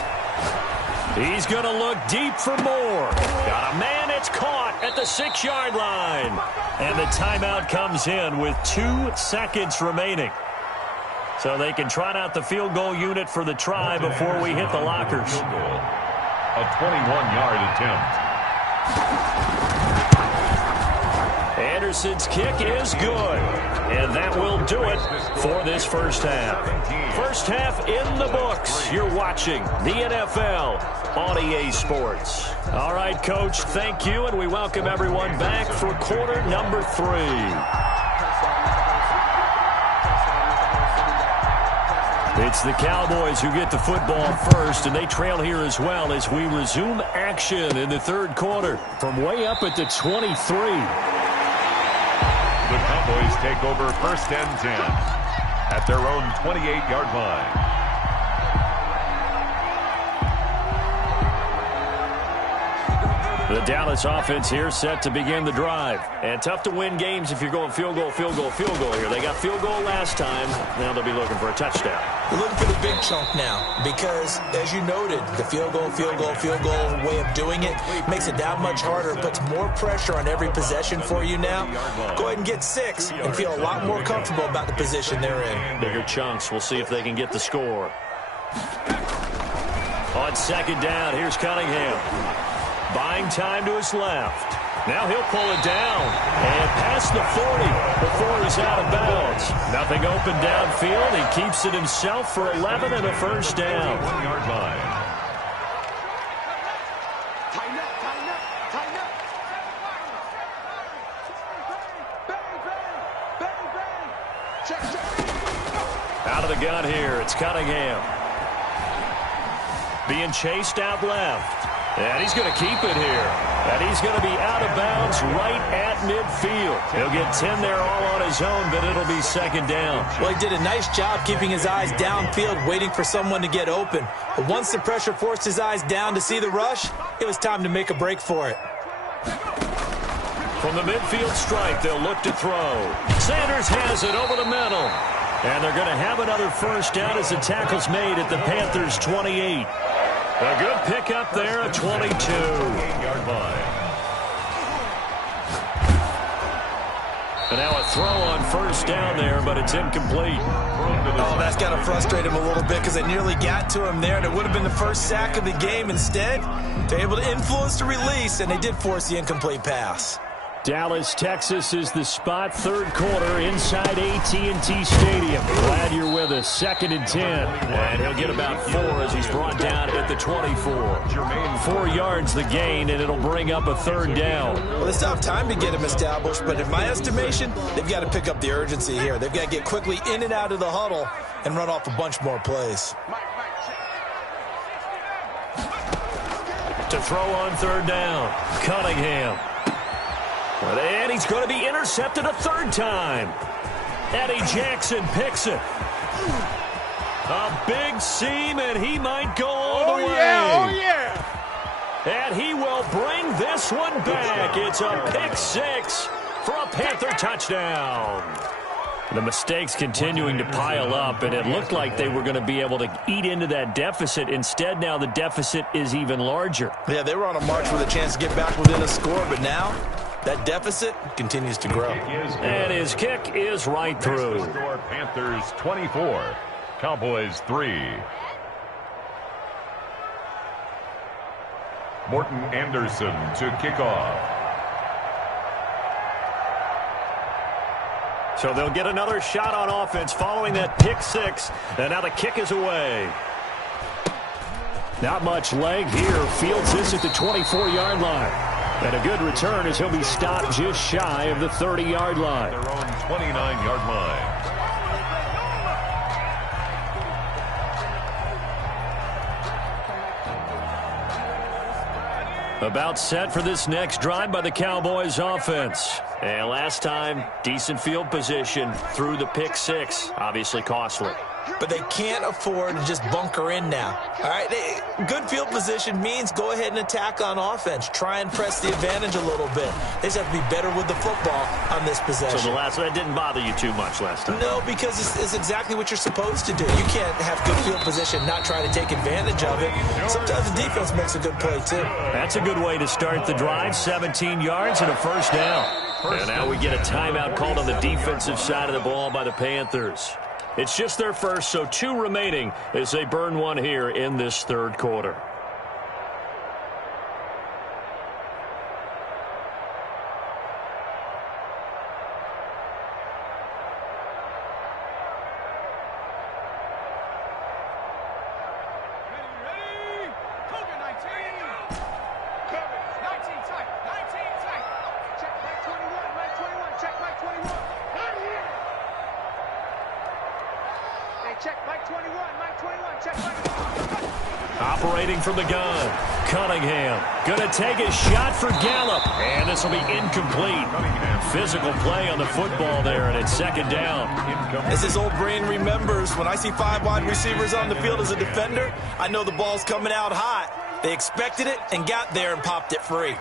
He's going to look deep for more. Got a man, it's caught at the 6-yard line. And the timeout comes in with 2 seconds remaining. So they can trot out the field goal unit for the try before we hit the lockers. A 21-yard attempt. Anderson's kick is good. And that will do it for this first half. First half in the books. You're watching the NFL on EA Sports. All right, Coach, thank you, and we welcome everyone back for quarter number 3. It's the Cowboys who get the football first, and they trail here as well as we resume action in the third quarter from way up at the 23. The Cowboys take over first and 10 at their own 28-yard line. The Dallas offense here set to begin the drive. And tough to win games if you're going field goal here. They got field goal last time. Now they'll be looking for a touchdown. We're looking for the big chunk now because, as you noted, the field goal way of doing it makes it that much harder. It puts more pressure on every possession for you now. Go ahead and get 6 and feel a lot more comfortable about the position they're in. Bigger chunks. We'll see if they can get the score. On second down, here's Cunningham. Buying time to his left. Now he'll pull it down and past the 40 before he's out of bounds. Nothing open downfield. He keeps it himself for 11 and a first down. 1-yard line. Tighten up. Bang. Check. Out of the gun here, it's Cunningham. Being chased out left. And he's going to keep it here. And he's going to be out of bounds right at midfield. He'll get 10 there all on his own, but it'll be second down. Well, he did a nice job keeping his eyes downfield, waiting for someone to get open. But once the pressure forced his eyes down to see the rush, it was time to make a break for it. From the midfield stripe, they'll look to throw. Sanders has it over the middle. And they're going to have another first down as the tackle's made at the Panthers' 28. A good pickup there at 22. 8-yard line. And now a throw on first down there, but it's incomplete. Oh, that's got to frustrate him a little bit because they nearly got to him there, and it would have been the first sack of the game. Instead, they're able to influence the release, and they did force the incomplete pass. Dallas, Texas is the spot. Third quarter inside AT&T Stadium. Glad you're with us. 2nd and 10. And he'll get about 4 as he's brought down at the 24. 4 yards the gain, and it'll bring up a third down. Well, they still have time to get him established, but in my estimation, they've got to pick up the urgency here. They've got to get quickly in and out of the huddle and run off a bunch more plays. To throw on third down, Cunningham. And he's going to be intercepted a third time. Eddie Jackson picks it. A big seam, and he might go all the way. Oh, yeah. And he will bring this one back. It's a pick 6 for a Panther touchdown. The mistakes continuing to pile up, and it looked like they were going to be able to eat into that deficit. Instead, now the deficit is even larger. Yeah, they were on a march with a chance to get back within a score, but now that deficit continues to grow. And his kick is right through. Panthers 24, Cowboys 3. Morton Anderson to kick off. So they'll get another shot on offense following that pick six. And now the kick is away. Not much leg here. Fields this at the 24-yard line. And a good return as he'll be stopped just shy of the 30-yard line. Their own 29-yard line. About set for this next drive by the Cowboys offense. And last time, decent field position through the pick six. Obviously costly. But they can't afford to just bunker in now. All right, good field position means go ahead and attack on offense. Try and press the advantage a little bit. They just have to be better with the football on this possession. So the last one didn't bother you too much last time? No, because it's exactly what you're supposed to do. You can't have good field position, not try to take advantage of it. Sometimes the defense makes a good play, too. That's a good way to start the drive. 17 yards and a first down. And now we get a timeout called on the defensive side of the ball by the Panthers. It's just their first, so 2 remaining as they burn one here in this third quarter. Operating from the gun, Cunningham going to take a shot for Gallup, and this will be incomplete. Physical play on the football there, and it's second down. As his old brain remembers, when I see 5 wide receivers on the field as a defender, I know the ball's coming out hot. They expected it and got there and popped it free.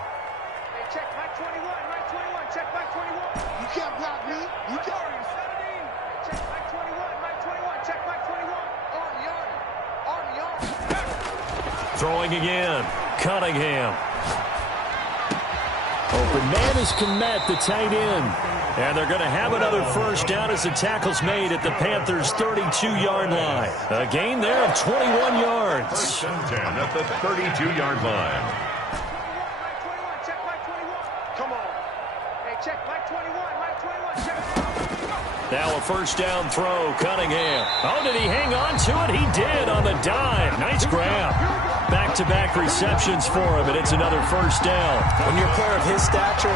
Check Mike 21, Mike 21, check Mike 21. You can't block me. You can't. Check Mike 21, Mike 21, check Mike 21. Throwing again, Cunningham. Open man is Kmet, the tight end. And they're going to have another first down as the tackle's made at the Panthers' 32-yard line. A gain there of 21 yards. First and 10 at the 32-yard line. Mike 21, check Mike 21. Come on. Hey, check Mike 21, Mike 21, check. Now a first down throw, Cunningham. Oh, did he hang on to it? He did on the dive. Nice grab. Back-to-back receptions for him, and it's another first down. When you're a player of his stature,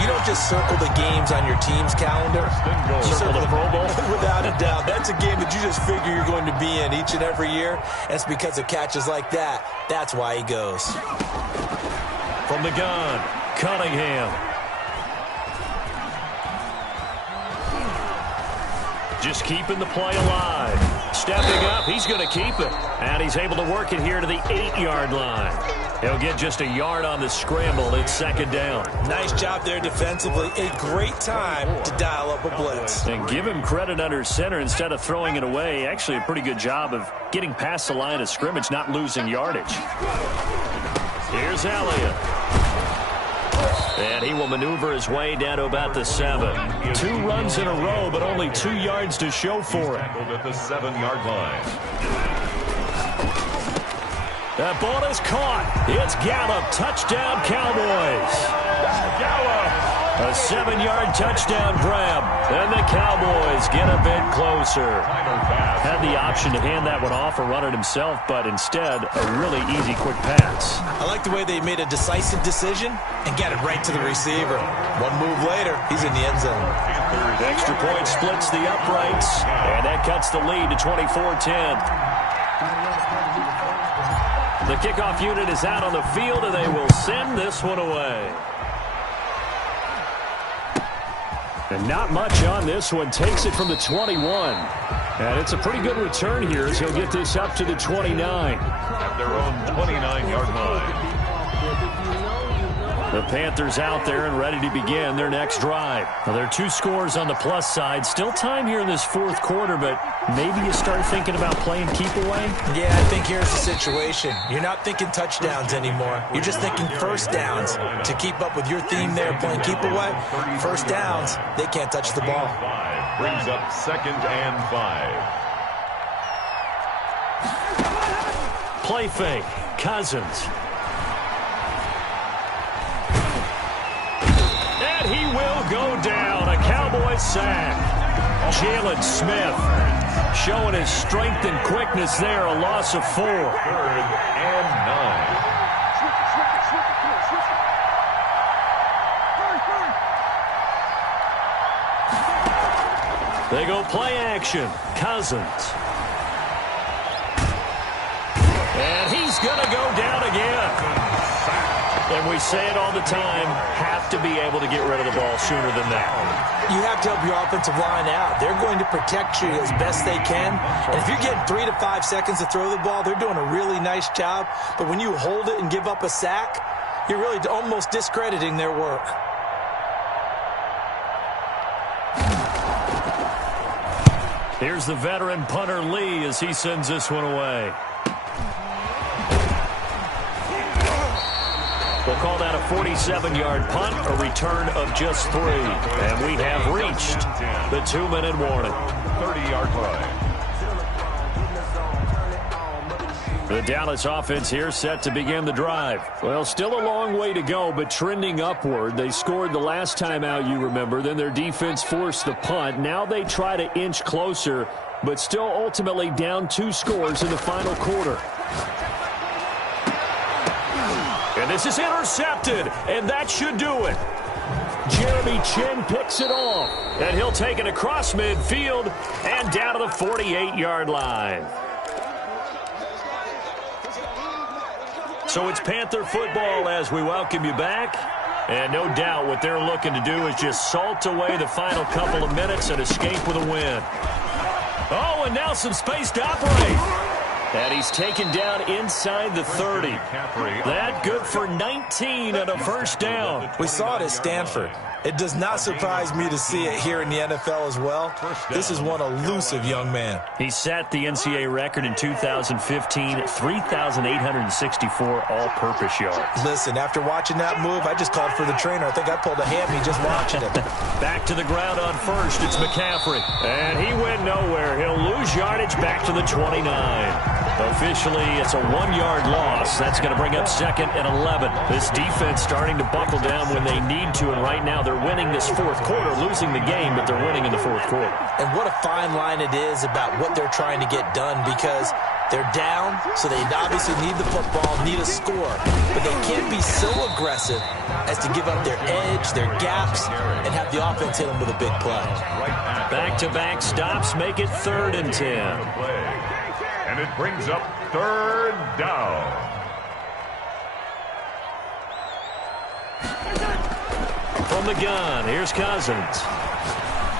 you don't just circle the games on your team's calendar. You Circle the Pro Bowl? Without a doubt. That's a game that you just figure you're going to be in each and every year. And it's because of catches like that. That's why he goes. From the gun, Cunningham. Just keeping the play alive. Stepping up, he's going to keep it. And he's able to work it here to the 8-yard line. He'll get just a yard on the scramble. It's second down. Nice job there defensively. A great time to dial up a blitz. And give him credit under center instead of throwing it away. Actually a pretty good job of getting past the line of scrimmage, not losing yardage. Here's Elliott. And he will maneuver his way down to about the 7. 2 runs in a row, but only 2 yards to show for it. Tackled at the 7-yard line. That ball is caught. It's Gallup. Touchdown, Cowboys. Gallup! A 7-yard touchdown grab. And the Cowboys get a bit closer. Had the option to hand that one off or run it himself, but instead, a really easy, quick pass. I like the way they made a decisive decision and got it right to the receiver. One move later, he's in the end zone. The extra point splits the uprights, and that cuts the lead to 24-10. The kickoff unit is out on the field, and they will send this one away. And not much on this one. Takes it from the 21. And it's a pretty good return here as he'll get this up to the 29. At their own 29-yard line. The Panthers out there and ready to begin their next drive. Now, there are 2 scores on the plus side. Still time here in this fourth quarter, but maybe you start thinking about playing keep away? Yeah, I think here's the situation. You're not thinking touchdowns anymore. You're just thinking first downs. To keep up with your theme there, playing keep away, first downs, they can't touch the ball. Brings up 2nd and 5. Play fake. Cousins. And he will go down. A Cowboys sack. Jalen Smith showing his strength and quickness there. A loss of 4. 3rd and 9. They go play action. Cousins. And he's going to go down again. And we say it all the time, have to be able to get rid of the ball sooner than that. You have to help your offensive line out. They're going to protect you as best they can. And if you're getting 3 to 5 seconds to throw the ball, they're doing a really nice job. But when you hold it and give up a sack, you're really almost discrediting their work. Here's the veteran punter Lee as he sends this one away. We'll call that a 47-yard punt, a return of just 3. And we have reached the 2-minute warning. 30-yard line. The Dallas offense here set to begin the drive. Well, still a long way to go, but trending upward. They scored the last time out, you remember. Then their defense forced the punt. Now they try to inch closer, but still ultimately down 2 scores in the final quarter. And this is intercepted, and that should do it. Jeremy Chinn picks it off, and he'll take it across midfield and down to the 48-yard line. So it's Panther football as we welcome you back. And no doubt what they're looking to do is just salt away the final couple of minutes and escape with a win. Oh, and now some space to operate. And he's taken down inside the 30. That good for 19 and a first down. We saw it at Stanford. It does not surprise me to see it here in the NFL as well. This is one elusive young man. He set the NCAA record in 2015, 3,864 all-purpose yards. Listen, after watching that move, I just called for the trainer. I think I pulled a hammy just watching it. Back to the ground on first. It's McCaffrey. And he went nowhere. He'll lose yardage back to the 29. Officially, it's a 1-yard loss. That's going to bring up 2nd and 11. This defense starting to buckle down when they need to, and right now they're winning this 4th quarter, losing the game, but they're winning in the 4th quarter. And what a fine line it is about what they're trying to get done, because they're down, so they obviously need the football, need a score, but they can't be so aggressive as to give up their edge, their gaps, and have the offense hit them with a big play. Back-to-back stops make it 3rd and 10. And it brings up 3rd down. From the gun, here's Cousins.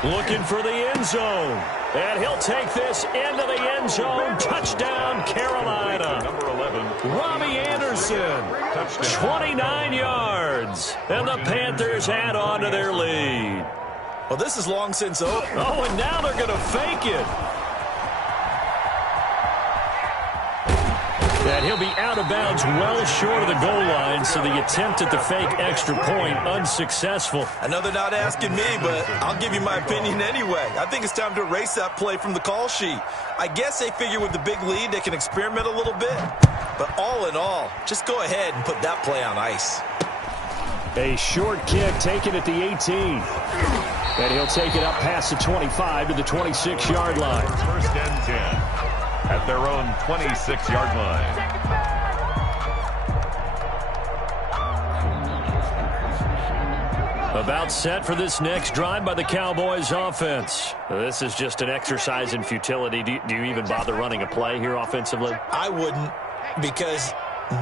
Looking for the end zone. And he'll take this into the end zone. Touchdown, Carolina. Number 11. Robbie Anderson. Touchdown. 29 yards. And the Panthers add on to their lead. Well, this is long since over. Oh, and now they're going to fake it. And he'll be out of bounds well short of the goal line, so the attempt at the fake extra point unsuccessful. I know they're not asking me, but I'll give you my opinion anyway. I think it's time to erase that play from the call sheet. I guess they figure with the big lead they can experiment a little bit. But all in all, just go ahead and put that play on ice. A short kick taken at the 18. And he'll take it up past the 25 to the 26-yard line. 1st and 10. At their own 26-yard line. About set for this next drive by the Cowboys offense. This is just an exercise in futility. Do you even bother running a play here offensively? I wouldn't, because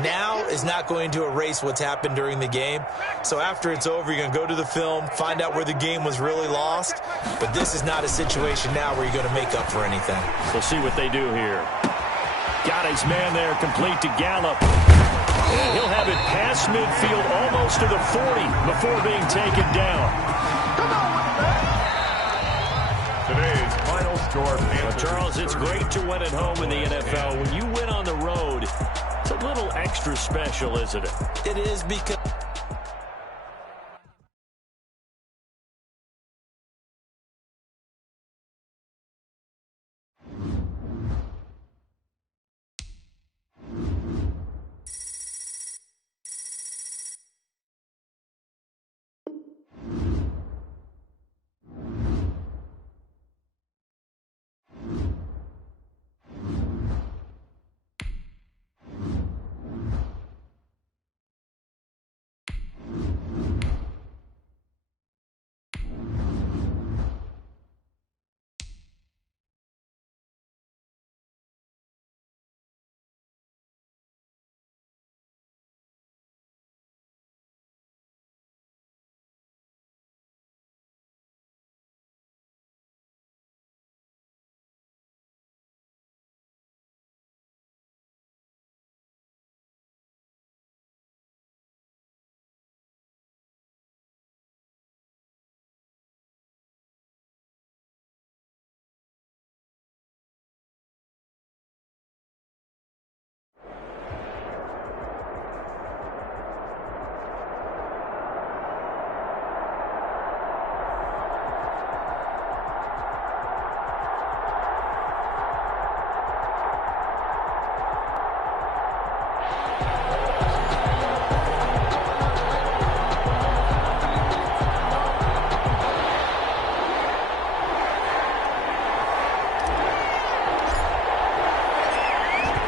now is not going to erase what's happened during the game. So after it's over, you're going to go to the film, find out where the game was really lost. But this is not a situation now where you're going to make up for anything. We'll see what they do here. Got his man there, complete to Gallup. And he'll have it past midfield, almost to the 40, before being taken down. Today's final score. Well, Charles, it's great to win at home in the NFL. When you win on the road, it's a little extra special, isn't it? It is, because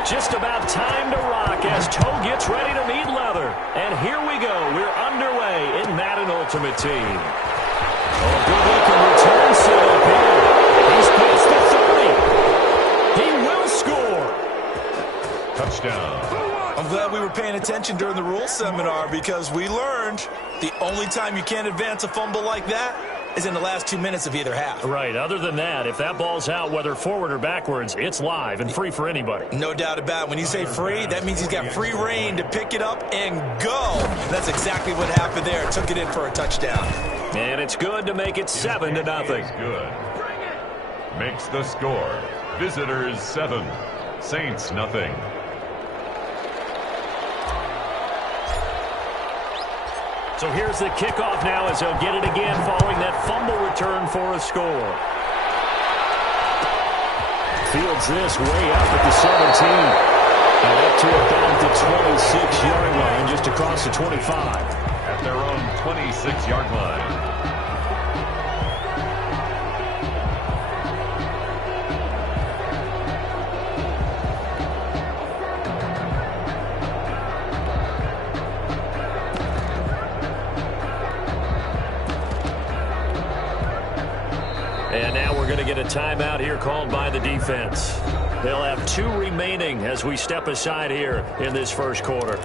Just about time to rock as toe gets ready to meet leather. And here we go. We're underway in Madden Ultimate Team. Oh, good-looking return set up here. He's past the 30. He will score. Touchdown. I'm glad we were paying attention during the rules seminar because we learned the only time you can't advance a fumble like that is in the last 2 minutes of either half. Right. Other than that, if that ball's out, whether forward or backwards, it's live and free for anybody. No doubt about it. When you say free, that means he's got free reign to pick it up and go. That's exactly what happened there. Took it in for a touchdown. And it's good to make it 7-0. Good. Makes the score. Visitors 7, Saints nothing. So here's the kickoff now as they'll get it again following that fumble return for a score. Fields this way up at the 17. And up to about the 26-yard line, just across the 25. At their own 26-yard line. And now we're going to get a timeout here called by the defense. They'll have 2 remaining as we step aside here in this first quarter.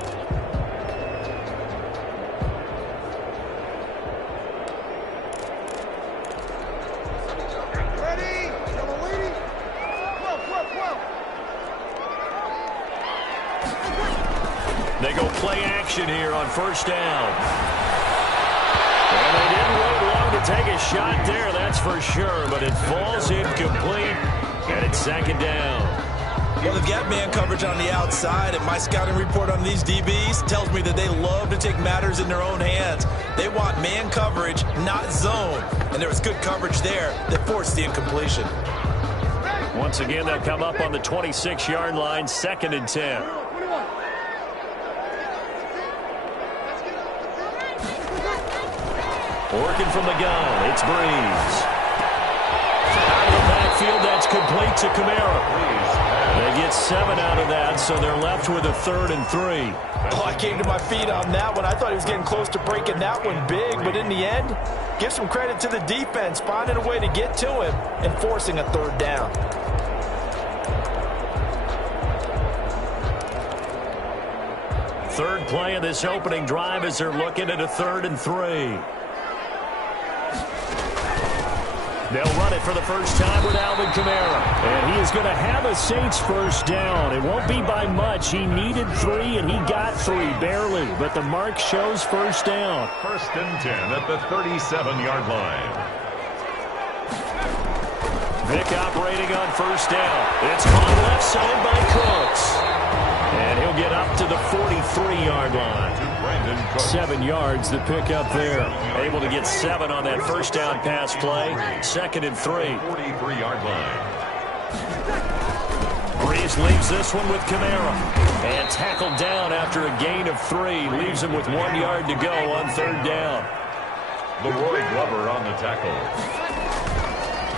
Ready? They go play action here on first down. And they didn't wait long to take a shot there, that's for sure, but it falls incomplete, and it's second down. Well, they've got man coverage on the outside, and my scouting report on these DBs tells me that they love to take matters in their own hands. They want man coverage, not zone, and there was good coverage there that forced the incompletion. Once again, they'll come up on the 26-yard line, 2nd and 10. Working from the gun, it's Breeze. Out of the backfield, that's complete to Kamara. They get 7 out of that, so they're left with a 3rd and 3. Oh, I came to my feet on that one. I thought he was getting close to breaking that one big, but in the end, give some credit to the defense, finding a way to get to him and forcing a 3rd down. Third play of this opening drive as they're looking at a 3rd and 3. They'll run it for the first time with Alvin Kamara. And he is going to have a Saints first down. It won't be by much. He needed 3, and he got 3, barely. But the mark shows first down. 1st and 10 at the 37-yard line. Vick operating on first down. It's caught left side by Cooks. And he'll get up to the 43-yard line. 7 yards, the pickup there. Able to get 7 on that first down pass play. 2nd and 3. 43-yard line. Breeze leaves this one with Kamara. And tackled down after a gain of 3. Leaves him with 1 yard to go on 3rd down. Leroy Glover on the tackle.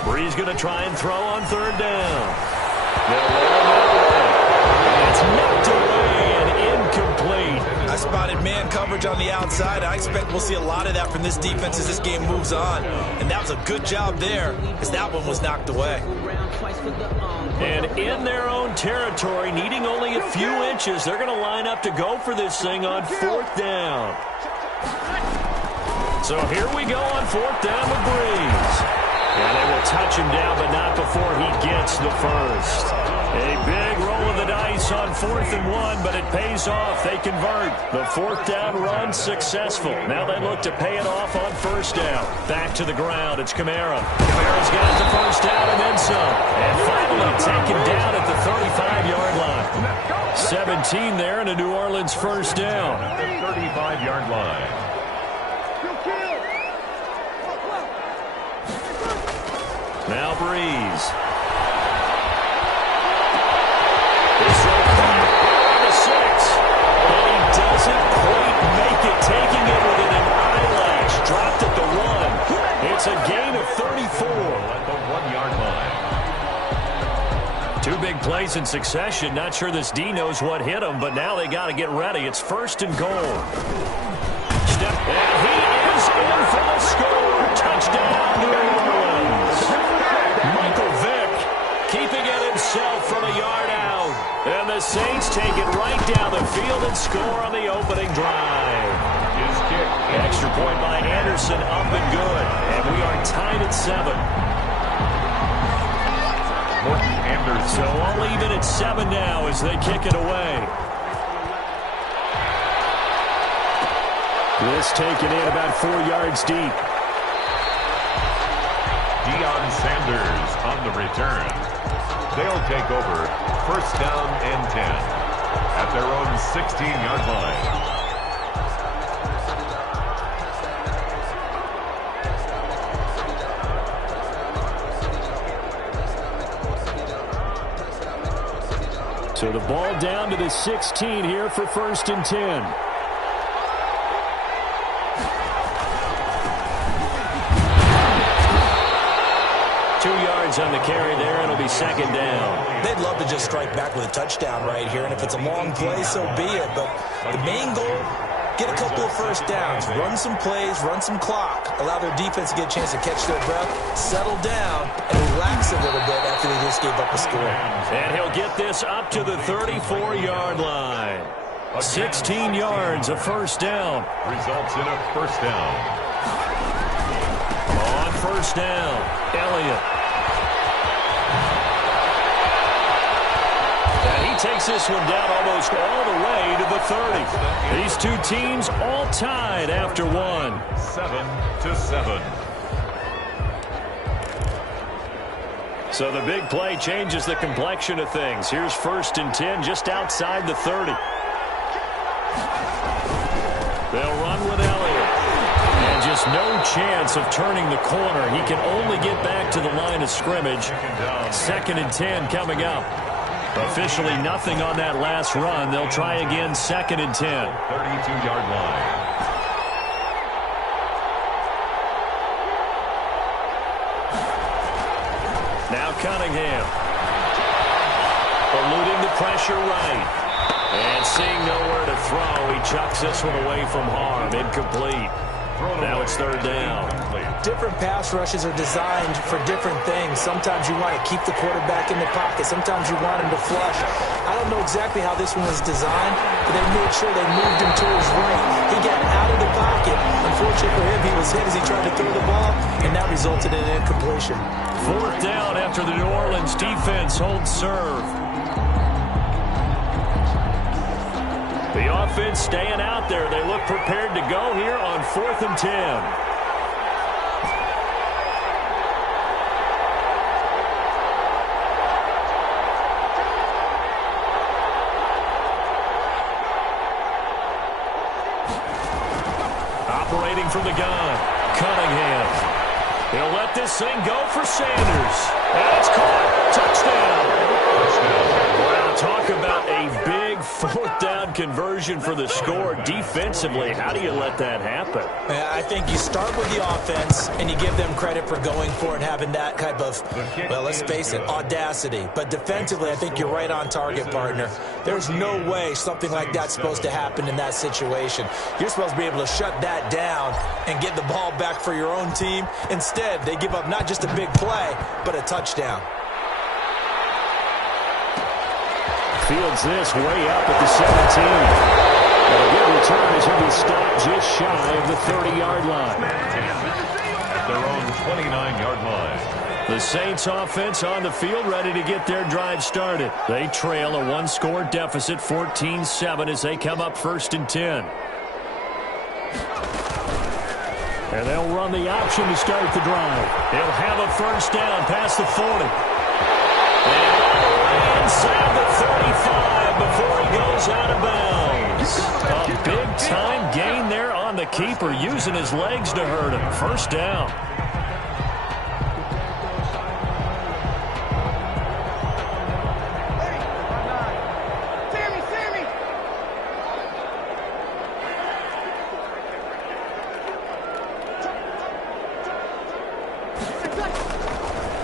Breeze going to try and throw on 3rd down. They'll roll him away. And it's knocked away and incomplete. I spotted man coverage on the outside. I expect we'll see a lot of that from this defense as this game moves on. And that was a good job there as that one was knocked away. And in their own territory, needing only a few inches, they're going to line up to go for this thing on 4th down. So here we go on 4th down with Breeze. And they will touch him down, but not before he gets the first. A big roll of the dice on 4th and 1, but it pays off. They convert. The 4th down run successful. Now they look to pay it off on 1st down. Back to the ground. It's Kamara. Kamara's got the first down and then some. And finally taken down at the 35-yard line. 17 there and a New Orleans first down. At the 35-yard line. Now Breeze. Doesn't quite make it, taking it within an eyelash. Dropped at the 1. It's a gain of 34. At the 1-yard line. Two big plays in succession. Not sure this D knows what hit him, but now they got to get ready. It's 1st and goal. And he is in for the score. Touchdown, New Orleans. Michael Vick keeping it himself from a yard out. And the Saints take it right down the field and score on the opening drive. His kick. Extra point by Anderson, up and good. And we are tied at 7. So all even at 7 now as they kick it away. This taken in about 4 yards deep. Deion Sanders on the return. They'll take over 1st down and 10 at their own 16-yard line. So the ball down to the 16 here for 1st and 10. On the carry there, it'll be 2nd down. They'd love to just strike back with a touchdown right here, and if it's a long play, so be it. But the main goal, get a couple of 1st downs, run some plays, run some clock, allow their defense to get a chance to catch their breath, settle down, and relax a little bit after they just gave up a score. And he'll get this up to the 34-yard line. 16 yards, a 1st down. Results in a 1st down. On 1st down, Elliott. Takes this one down almost all the way to the 30. These two teams all tied after 1. 7-7. So the big play changes the complexion of things. Here's 1st and 10 just outside the 30. They'll run with Elliott. And just no chance of turning the corner. He can only get back to the line of scrimmage. 2nd and 10 coming up. Officially nothing on that last run. They'll try again 2nd and 10. 32-yard line. Now Cunningham. Eluding the pressure right. And seeing nowhere to throw, he chucks this one away from harm. Incomplete. Now it's 3rd down. Different pass rushes are designed for different things. Sometimes you want to keep the quarterback in the pocket. Sometimes you want him to flush. I don't know exactly how this one was designed, but they made sure they moved him to his right. He got out of the pocket. Unfortunately for him, he was hit as he tried to throw the ball, and that resulted in an incompletion. 4th down after the New Orleans defense holds serve. The offense staying out there. They look prepared to go here on 4th and 10. Operating from the gun, Cunningham. He'll let this thing go for Sanders. And it's caught. Touchdown. Wow, talk about a big 4th down conversion for the score. Defensively, how do you let that happen? I think you start with the offense, and you give them credit for going for it and having that type of, well, let's face it, audacity. But defensively, I think you're right on target, partner. There's no way something like that's supposed to happen in that situation. You're supposed to be able to shut that down and get the ball back for your own team. Instead, they give up not just a big play, but a touchdown. Fields this way up at the 17. And a good return as he'll be stopped just shy of the 30-yard line. At their own 29-yard line. The Saints offense on the field ready to get their drive started. They trail a one-score deficit, 14-7, as they come up 1st and 10. And they'll run the option to start the drive. They'll have a 1st down past the 40. And all the way inside the 35 before he goes out of bounds. A big-time gain there on the keeper, using his legs to hurt him. 1st down.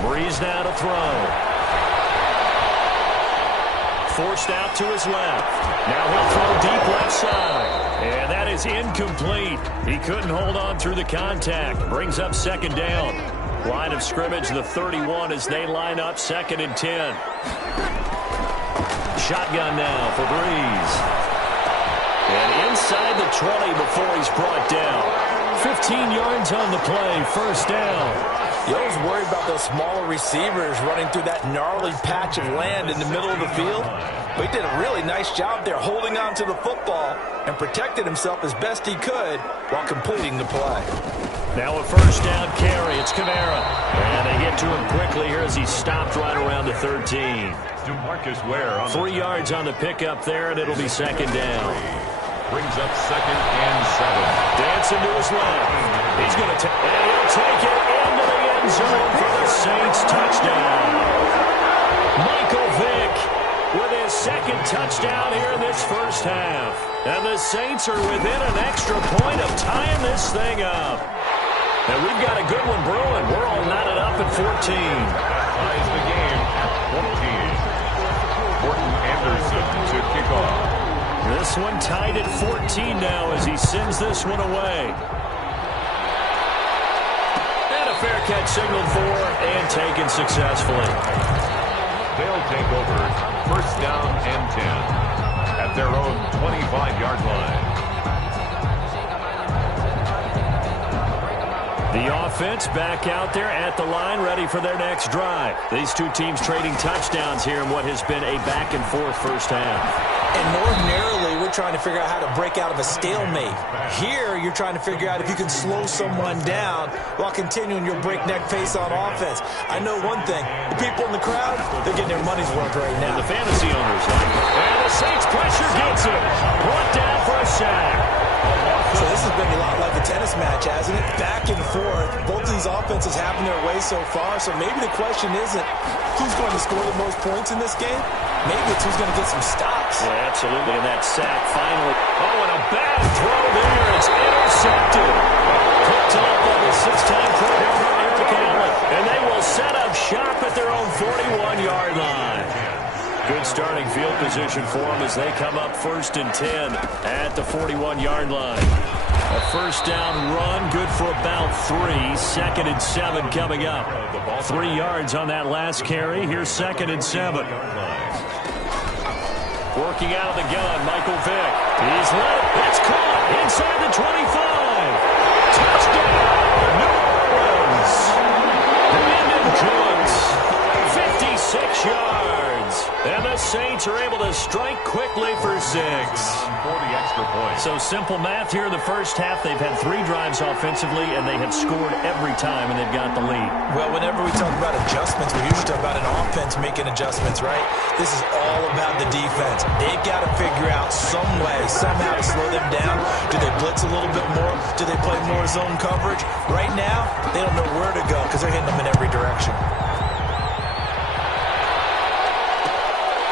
Breeze now to throw. forced out to his left. Now he'll throw deep left side. And that is incomplete. He couldn't hold on through the contact. Brings up second down. Line of scrimmage, the 31 as they line up 2nd and 10. Shotgun now for Breeze. And inside the 20 before he's brought down. 15 yards on the play, first down. You always worry about those smaller receivers running through that gnarly patch of land in the middle of the field. But he did a really nice job there holding on to the football and protected himself as best he could while completing the play. Now a first down carry. It's Kamara. And they get to him quickly here as he stopped right around the 13. DeMarcus Ware on 3 yards on the pickup there, and it'll be second down. Brings up 2nd and 7. Dancing to his left. He's going to take it into the end zone for the Saints touchdown. Michael Vick with his 2nd touchdown here in this first half. And the Saints are within an extra point of tying this thing up. And we've got a good one brewing. We're all knotted up at 14. That ties the game at 14. Morton Anderson to kick off. This one tied at 14 now as he sends this one away. And a fair catch signaled for and taken successfully. They'll take over 1st down and 10 at their own 25-yard line. The offense back out there at the line, ready for their next drive. These two teams trading touchdowns here in what has been a back-and-forth first half. And ordinarily, we're trying to figure out how to break out of a stalemate. Here, you're trying to figure out if you can slow someone down while continuing your breakneck pace on offense. I know one thing. The people in the crowd, they're getting their money's worth right now. And the fantasy owners like it. And the Saints pressure gets him. Brought down for a sack. So this has been a lot like a tennis match, hasn't it? Back and forth. Both of these offenses having their way so far. So maybe the question isn't who's going to score the most points in this game. Maybe it's who's going to get some stops. Yeah, absolutely. And that sack finally. Oh, and a bad throw there. It's intercepted. Picked up by the 6-time Pro Bowler Eric Allen. And they will set up shop at their own 41-yard line. Good starting field position for them as they come up 1st and 10 at the 41-yard line. A first down run, good for about 3. 2nd and 7 coming up. 3 yards on that last carry. Here's 2nd and 7. Working out of the gun, Michael Vick. He's let it. It's caught inside the 25. Touchdown, New Orleans. Brandon Cooks, 56 yards. And the Saints are able to strike quickly for 6. For the extra point. So simple math here in the first half. They've had 3 drives offensively, and they have scored every time, and they've got the lead. Well, whenever we talk about adjustments, we usually talk about an offense making adjustments, right? This is all about the defense. They've got to figure out some way, somehow to slow them down. Do they blitz a little bit more? Do they play more zone coverage? Right now, they don't know where to go because they're hitting them in every direction.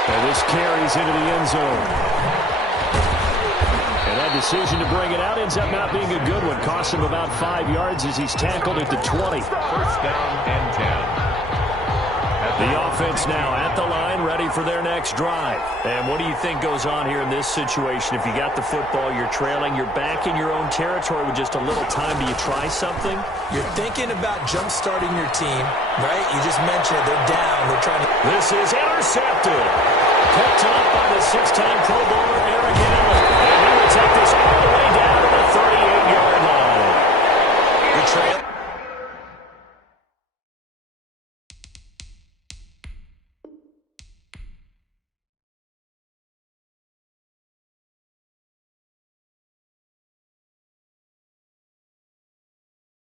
And this carries into the end zone. And that decision to bring it out ends up not being a good one. Costs him about 5 yards as he's tackled at the 20. 1st down and 10. The offense now at the line, ready for their next drive. And what do you think goes on here in this situation? If you got the football, you're trailing, you're back in your own territory with just a little time. Do you try something? You're thinking about jump-starting your team, right? You just mentioned it. They're down. They're trying to... This is intercepted. Picked up by the 6-time Pro Bowler